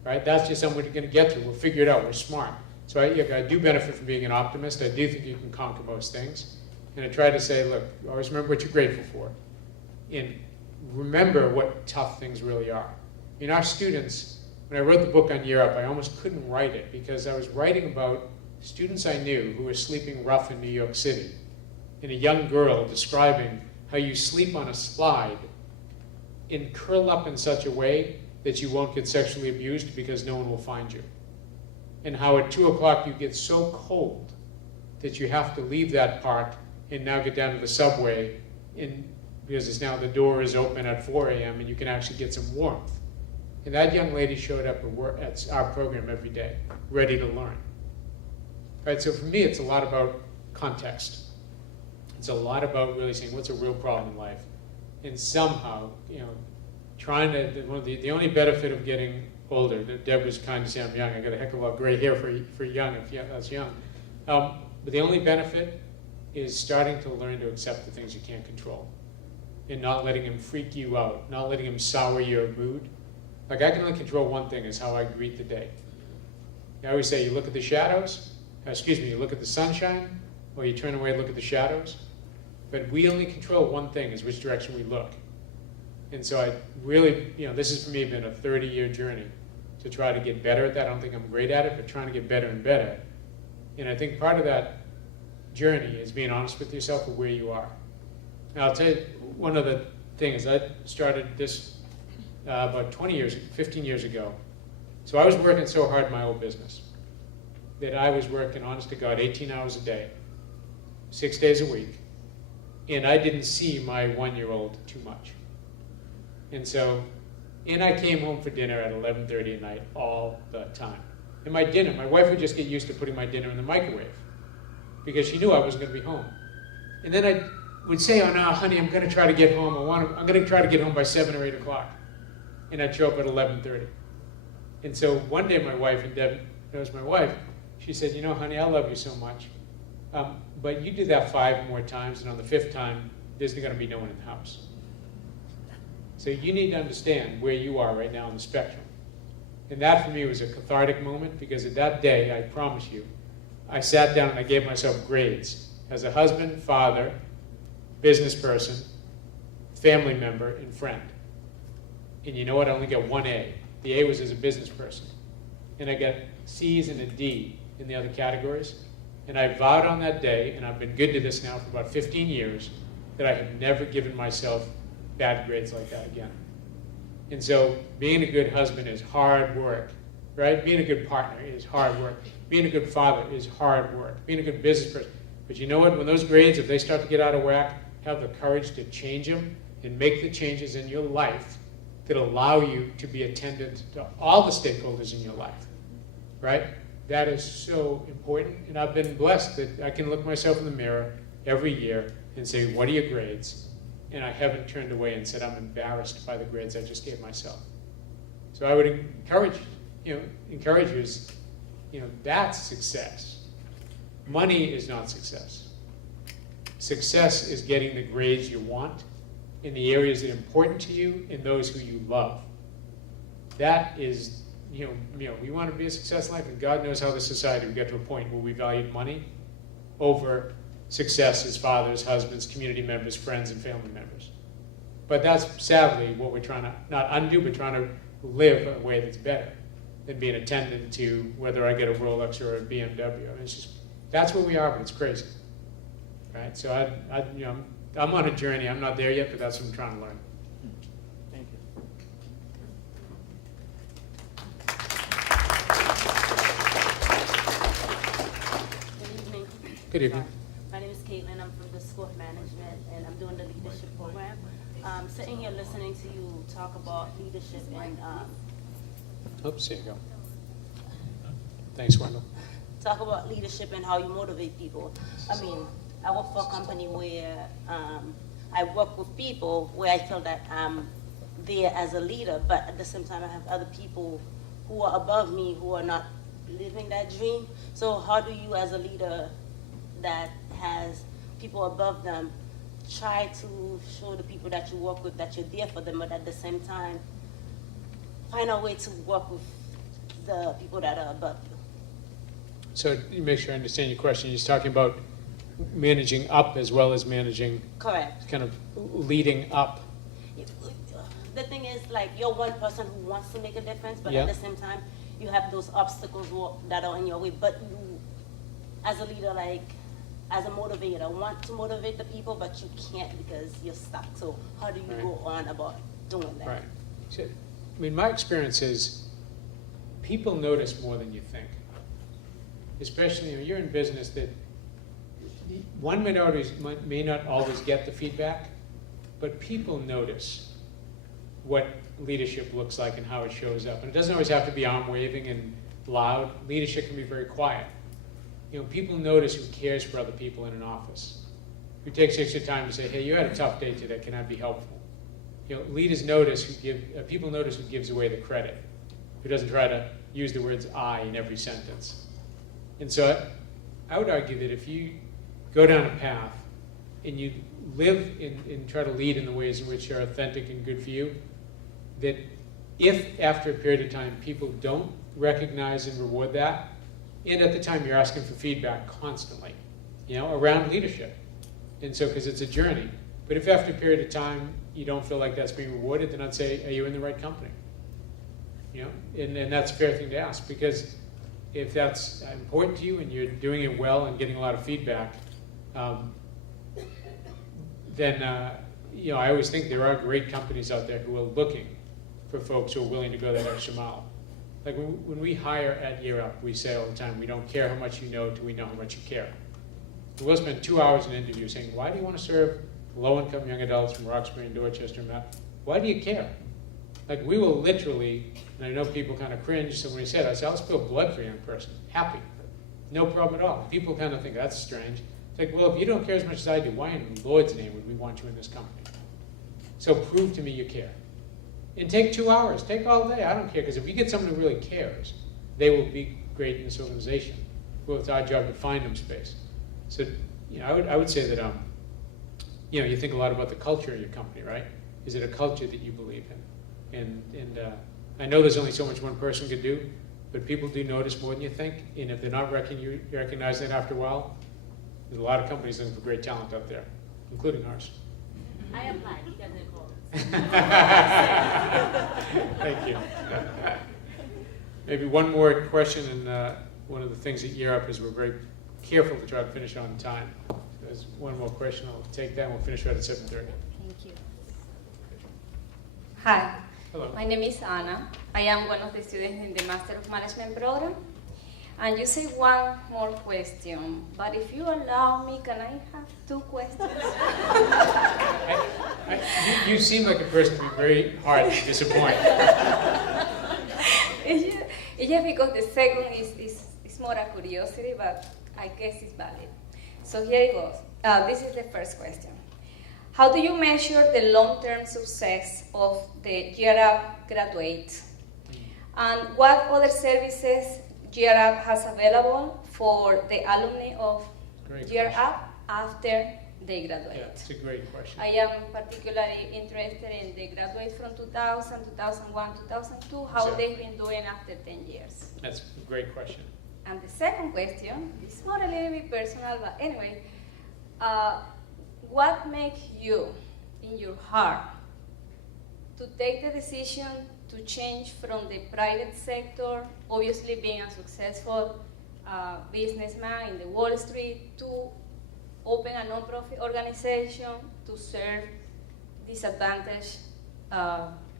right? That's just something we're going to get through. We'll figure it out. We're smart. So I do benefit from being an optimist. I do think you can conquer most things. And I try to say, look, always remember what you're grateful for. And remember what tough things really are. In our students, when I wrote the book on YearUp, I almost couldn't write it because I was writing about students I knew who were sleeping rough in New York City. And a young girl describing how you sleep on a slide and curl up in such a way that you won't get sexually abused because no one will find you. And how at 2 o'clock you get so cold that you have to leave that park and now get down to the subway because it's now the door is open at 4 a.m. and you can actually get some warmth. And that young lady showed up at our program every day, ready to learn. Right, so for me, it's a lot about context. It's a lot about really saying what's a real problem in life, and somehow, trying to. The only benefit of getting older. Deb was kind to say I'm young. I got a heck of a lot of gray hair for young. If that's young, but the only benefit is starting to learn to accept the things you can't control, and not letting them freak you out, not letting them sour your mood. Like I can only control one thing: is how I greet the day. I always say, you look at the shadows. You look at the sunshine, or you turn away and look at the shadows. But we only control one thing, is which direction we look. And so I really, this has for me been a 30-year journey to try to get better at that. I don't think I'm great at it, but trying to get better and better. And I think part of that journey is being honest with yourself of where you are. Now I'll tell you, one of the things, I started this about 15 years ago. So I was working so hard in my old business that I was working, honest to God, 18 hours a day, 6 days a week. And I didn't see my 1-year-old too much. And I came home for dinner at 11:30 at night all the time. And my wife would just get used to putting my dinner in the microwave because she knew I wasn't going to be home. And then I would say, oh no, honey, I'm going to try to get home. I'm going to try to get home by 7 or 8 o'clock. And I'd show up at 11:30. And so one day my wife, and Deb knows my wife, she said, honey, I love you so much. But you do that 5 more times, and on the 5th time, there's going to be no one in the house. So you need to understand where you are right now on the spectrum. And that for me was a cathartic moment, because at that day, I promise you, I sat down and I gave myself grades as a husband, father, business person, family member, and friend. And you know what? I only got 1 A. The A was as a business person. And I got C's and a D in the other categories. And I vowed on that day, and I've been good to this now for about 15 years, that I have never given myself bad grades like that again. And so being a good husband is hard work, right? Being a good partner is hard work. Being a good father is hard work. Being a good business person. But you know what? When those grades, if they start to get out of whack, have the courage to change them and make the changes in your life that allow you to be attendant to all the stakeholders in your life, right? That is so important, and I've been blessed that I can look myself in the mirror every year and say, what are your grades? And I haven't turned away and said, I'm embarrassed by the grades I just gave myself. So I would encourage you, that's success. Money is not success. Success is getting the grades you want in the areas that are important to you and those who you love. That is, we want to be a success in life, and God knows how the society would get to a point where we valued money over success as fathers, husbands, community members, friends, and family members. But that's sadly what we're trying to not undo, but trying to live in a way that's better than being attendant to whether I get a Rolex or a BMW. I mean, it's just, that's where we are, but it's crazy. Right? So I'm on a journey. I'm not there yet, but that's what I'm trying to learn. Thank you. Good evening. Good evening. My name is Caitlin. I'm from the School of Management, and I'm doing the leadership program. Sitting here listening to you talk about leadership and Oops, here you go. Thanks, Wendell. talk about leadership and how you motivate people. I mean, I work for a company where I work with people where I feel that I'm there as a leader, but at the same time I have other people who are above me who are not living that dream. So how do you, as a leader that has people above them, try to show the people that you work with that you're there for them, but at the same time find a way to work with the people that are above you? So to make sure I understand your question, you're talking about managing up as well as managing, Correct. kind of leading up. The thing is, like, you're one person who wants to make a difference, but Yeah. at the same time, you have those obstacles that are in your way. But you, as a leader, like, as a motivator, want to motivate the people, but you can't because you're stuck. So how do you Right. go on about doing that? Right. So, I mean, my experience is people notice more than you think. Especially when you're in business that one may not always get the feedback, but people notice what leadership looks like and how it shows up. And it doesn't always have to be arm waving and loud. Leadership can be very quiet. You know, people notice who cares for other people in an office, who takes extra time to say, hey, you had a tough day today, can I be helpful? You know, leaders notice people notice who gives away the credit, who doesn't try to use the words I in every sentence. And so I would argue that if you go down a path and you live and try to lead in the ways in which are authentic and good for you, that if after a period of time people don't recognize and reward that, and at the time you're asking for feedback constantly, you know, around leadership. And so, because it's a journey. But if after a period of time you don't feel like that's being rewarded, then I'd say, are you in the right company? You know, and that's a fair thing to ask, because if that's important to you and you're doing it well and getting a lot of feedback, then you know, I always think there are great companies out there who are looking for folks who are willing to go that extra mile. Like when we hire at YearUp, we say all the time, we don't care how much you know till we know how much you care. We'll spend 2 hours in an interview saying, why do you want to serve low-income young adults from Roxbury and Dorchester and Mass? Why do you care? Like, we will literally, and I know people kind of cringe, so when he said, I said, I'll spill blood for a young person. Happy. No problem at all. People kind of think, that's strange. It's like, well, if you don't care as much as I do, why in Lord's name would we want you in this company? So prove to me you care. And take 2 hours. Take all day. I don't care. Because if you get someone who really cares, they will be great in this organization. Well, it's our job to find them space. So, you know, I would say that, you know, you think a lot about the culture of your company, right? Is it a culture that you believe in? And I know there's only so much one person can do, but people do notice more than you think. And if they're not recognizing it after a while, there's a lot of companies looking for great talent out there, including ours. I applied. You guys didn't call. Thank you. Maybe one more question, and one of the things at YearUp is we're very careful to try to finish on time. So there's one more question. I'll take that, and we'll finish right at 7:30. Thank you. Hi. Hello. My name is Anna. I am one of the students in the Master of Management program. And you say one more question, but if you allow me, can I have 2 questions? You seem like a person to be very hard to disappoint. It's just because the second is more a curiosity, but I guess it's valid. So here it goes. This is the first question. How do you measure the long-term success of the YearUp graduate? And what other services YearUp has available for the alumni of YearUp after they graduate? Yeah, it's a great question. I am particularly interested in the graduates from 2000, 2001, 2002, how Sure. they've been doing after 10 years. That's a great question. And the second question is more a little bit personal, but anyway, what makes you, in your heart, to take the decision to change from the private sector, obviously being a successful businessman in the Wall Street, to open a non-profit organization to serve disadvantaged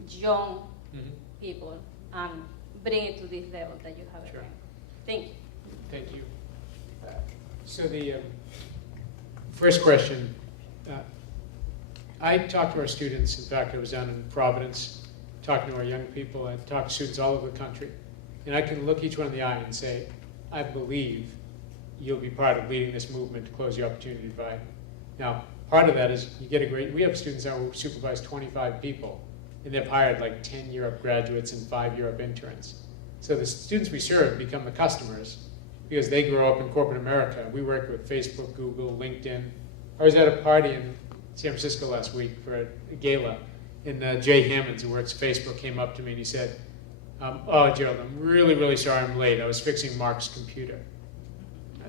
young people and bring it to this level that you have Sure. attained? Thank you. Thank you. So the first question, I talk to our students. In fact, I was down in Providence talking to our young people. I talk to students all over the country. And I can look each one in the eye and say, I believe you'll be part of leading this movement to close the opportunity divide. Now, part of that is you get we have students now who supervise 25 people, and they've hired like 10 YearUp graduates and 5 YearUp interns. So the students we serve become the customers because they grow up in corporate America. We work with Facebook, Google, LinkedIn. I was at a party in San Francisco last week for a gala, and Jay Hammonds, who works at Facebook, came up to me and he said, oh, Gerald, I'm really, really sorry I'm late. I was fixing Mark's computer.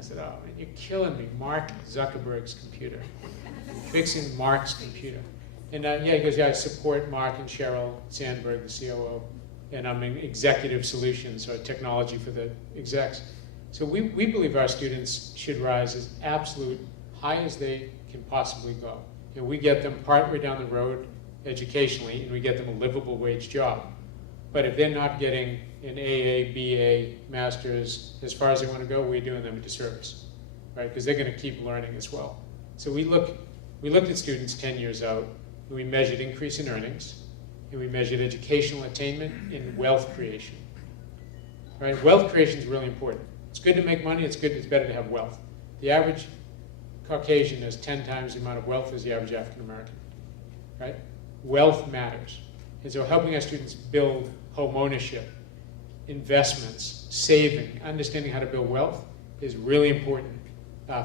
said, oh man, you're killing me. Mark Zuckerberg's computer. Fixing Mark's computer. And he goes, yeah, I support Mark and Sheryl Sandberg, the COO, and I'm in executive solutions, or technology for the execs. So we believe our students should rise as absolute high as they can possibly go. We get them partway down the road educationally, and we get them a livable wage job. But if they're not getting an AA, BA, master's, as far as they want to go, we're doing them a disservice, right? Because they're going to keep learning as well. So we looked at students 10 years out, and we measured increase in earnings, and we measured educational attainment and wealth creation. Right? Wealth creation is really important. It's good to make money. It's better to have wealth. The average Caucasian has 10 times the amount of wealth as the average African American. Right? Wealth matters. And so helping our students build home ownership, investments, saving, understanding how to build wealth is really important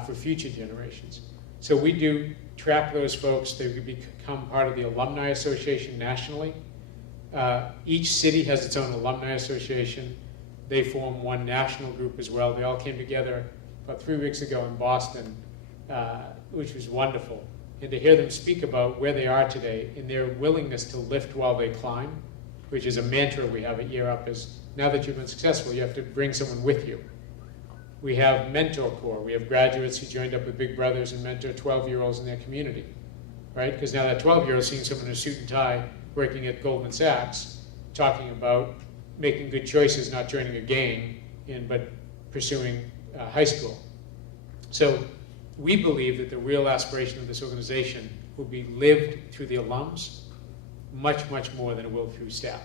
for future generations. So we do track those folks. They could become part of the Alumni Association nationally. Each city has its own Alumni Association. They form one national group as well. They all came together about 3 weeks ago in Boston, which was wonderful. And to hear them speak about where they are today and their willingness to lift while they climb, which is a mantra we have at YearUp, is now that you've been successful, you have to bring someone with you. We have Mentor Corps. We have graduates who joined up with Big Brothers and mentor 12-year-olds in their community, right? Because now that 12-year-old is seeing someone in a suit and tie working at Goldman Sachs, talking about making good choices, not joining a gang, but pursuing high school. So we believe that the real aspiration of this organization will be lived through the alums much, much more than it will through staff.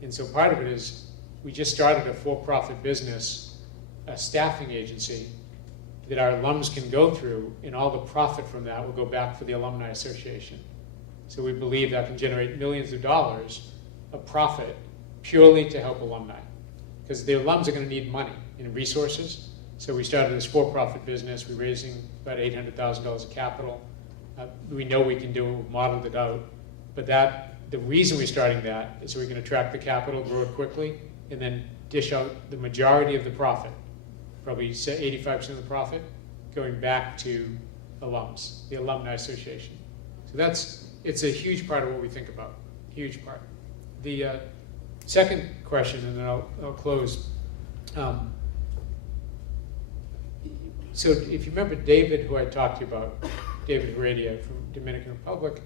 And so part of it is we just started a for-profit business, a staffing agency that our alums can go through, and all the profit from that will go back for the Alumni Association. So we believe that can generate millions of dollars of profit purely to help alumni. Because the alums are going to need money and resources. So we started this for-profit business. We're raising about $800,000 of capital. We know we can do it. We've modeled it out. But the reason we're starting that is so we can attract the capital, grow it quickly, and then dish out the majority of the profit, probably 85% of the profit, going back to alums, the Alumni Association. So it's a huge part of what we think about, huge part. The second question, and then I'll close. So if you remember David, who I talked to you about, David Heredia from Dominican Republic,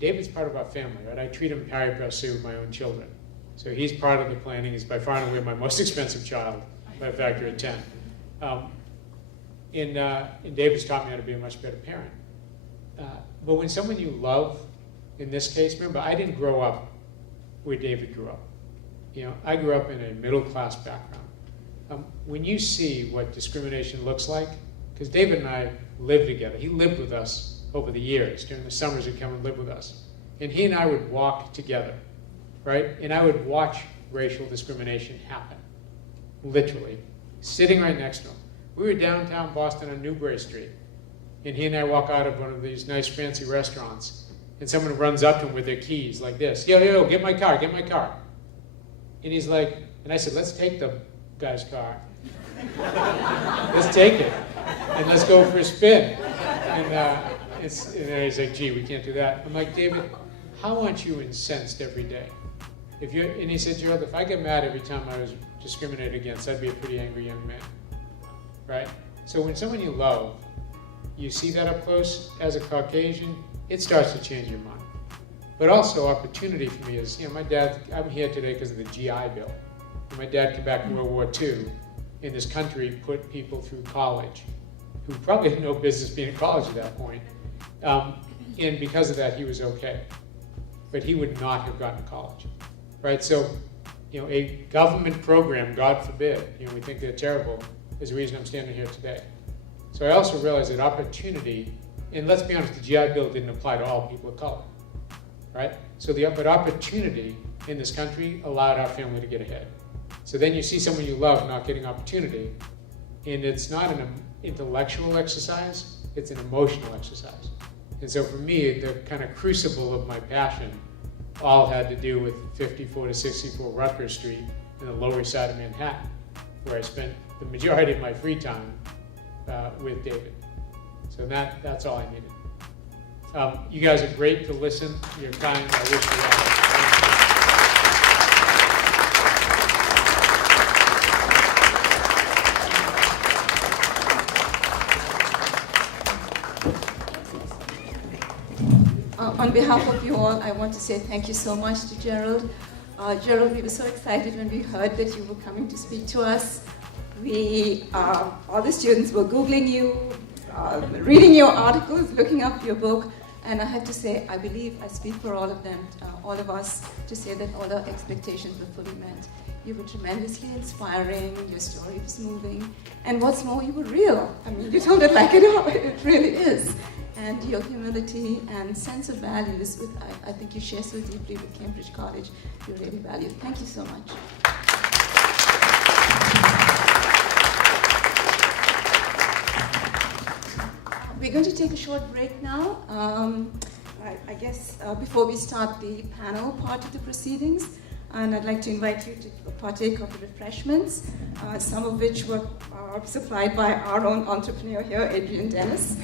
David's part of our family, right? I treat him pari passu with my own children. So he's part of the planning. He's by far and away my most expensive child by a factor of 10. And David's taught me how to be a much better parent. But when someone you love, in this case, remember, I didn't grow up where David grew up. I grew up in a middle-class background. When you see what discrimination looks like, because David and I lived together. He lived with us over the years. During the summers, he'd come and live with us. And he and I would walk together, right? And I would watch racial discrimination happen, literally, sitting right next to him. We were downtown Boston on Newbury Street, and he and I walk out of one of these nice fancy restaurants, and someone runs up to him with their keys like this. Yo, get my car, get my car. And he's like, and I said, let's take the guy's car. Let's take it, and let's go for a spin. And he's like, gee, we can't do that. I'm like, David, how aren't you incensed every day? And he said, Gerald, if I get mad every time I was discriminated against, I'd be a pretty angry young man, right? So when someone you love, you see that up close as a Caucasian, it starts to change your mind. But also opportunity for me is, my dad, I'm here today because of the GI Bill. And my dad came back from World War II, and this country put people through college who probably had no business being in college at that point. And because of that, he was okay. But he would not have gotten to college, right? So, a government program, God forbid, we think they're terrible, is the reason I'm standing here today. So I also realized that opportunity, and let's be honest, the GI Bill didn't apply to all people of color, right? So but opportunity in this country allowed our family to get ahead. So then you see someone you love not getting opportunity, and it's not an intellectual exercise, it's an emotional exercise. And so for me, the kind of crucible of my passion all had to do with 54 to 64 Rutgers Street in the Lower East Side of Manhattan, where I spent the majority of my free time with David. So that's all I needed. You guys are great to listen. You're kind. I wish you all. On behalf of you all, I want to say thank you so much to Gerald. Gerald, we were so excited when we heard that you were coming to speak to us. All the students were Googling you, reading your articles, looking up your book, and I have to say, I believe I speak for all of them, all of us, to say that all our expectations were fully met. You were tremendously inspiring, your story was moving, and what's more, you were real. I mean, you told it like it really is. And your humility and sense of values, I think you share so deeply with Cambridge College, you're really valued. Thank you so much. We're going to take a short break now. I guess before we start the panel part of the proceedings, and I'd like to invite you to partake of the refreshments, some of which were supplied by our own entrepreneur here, Adrian Dennis.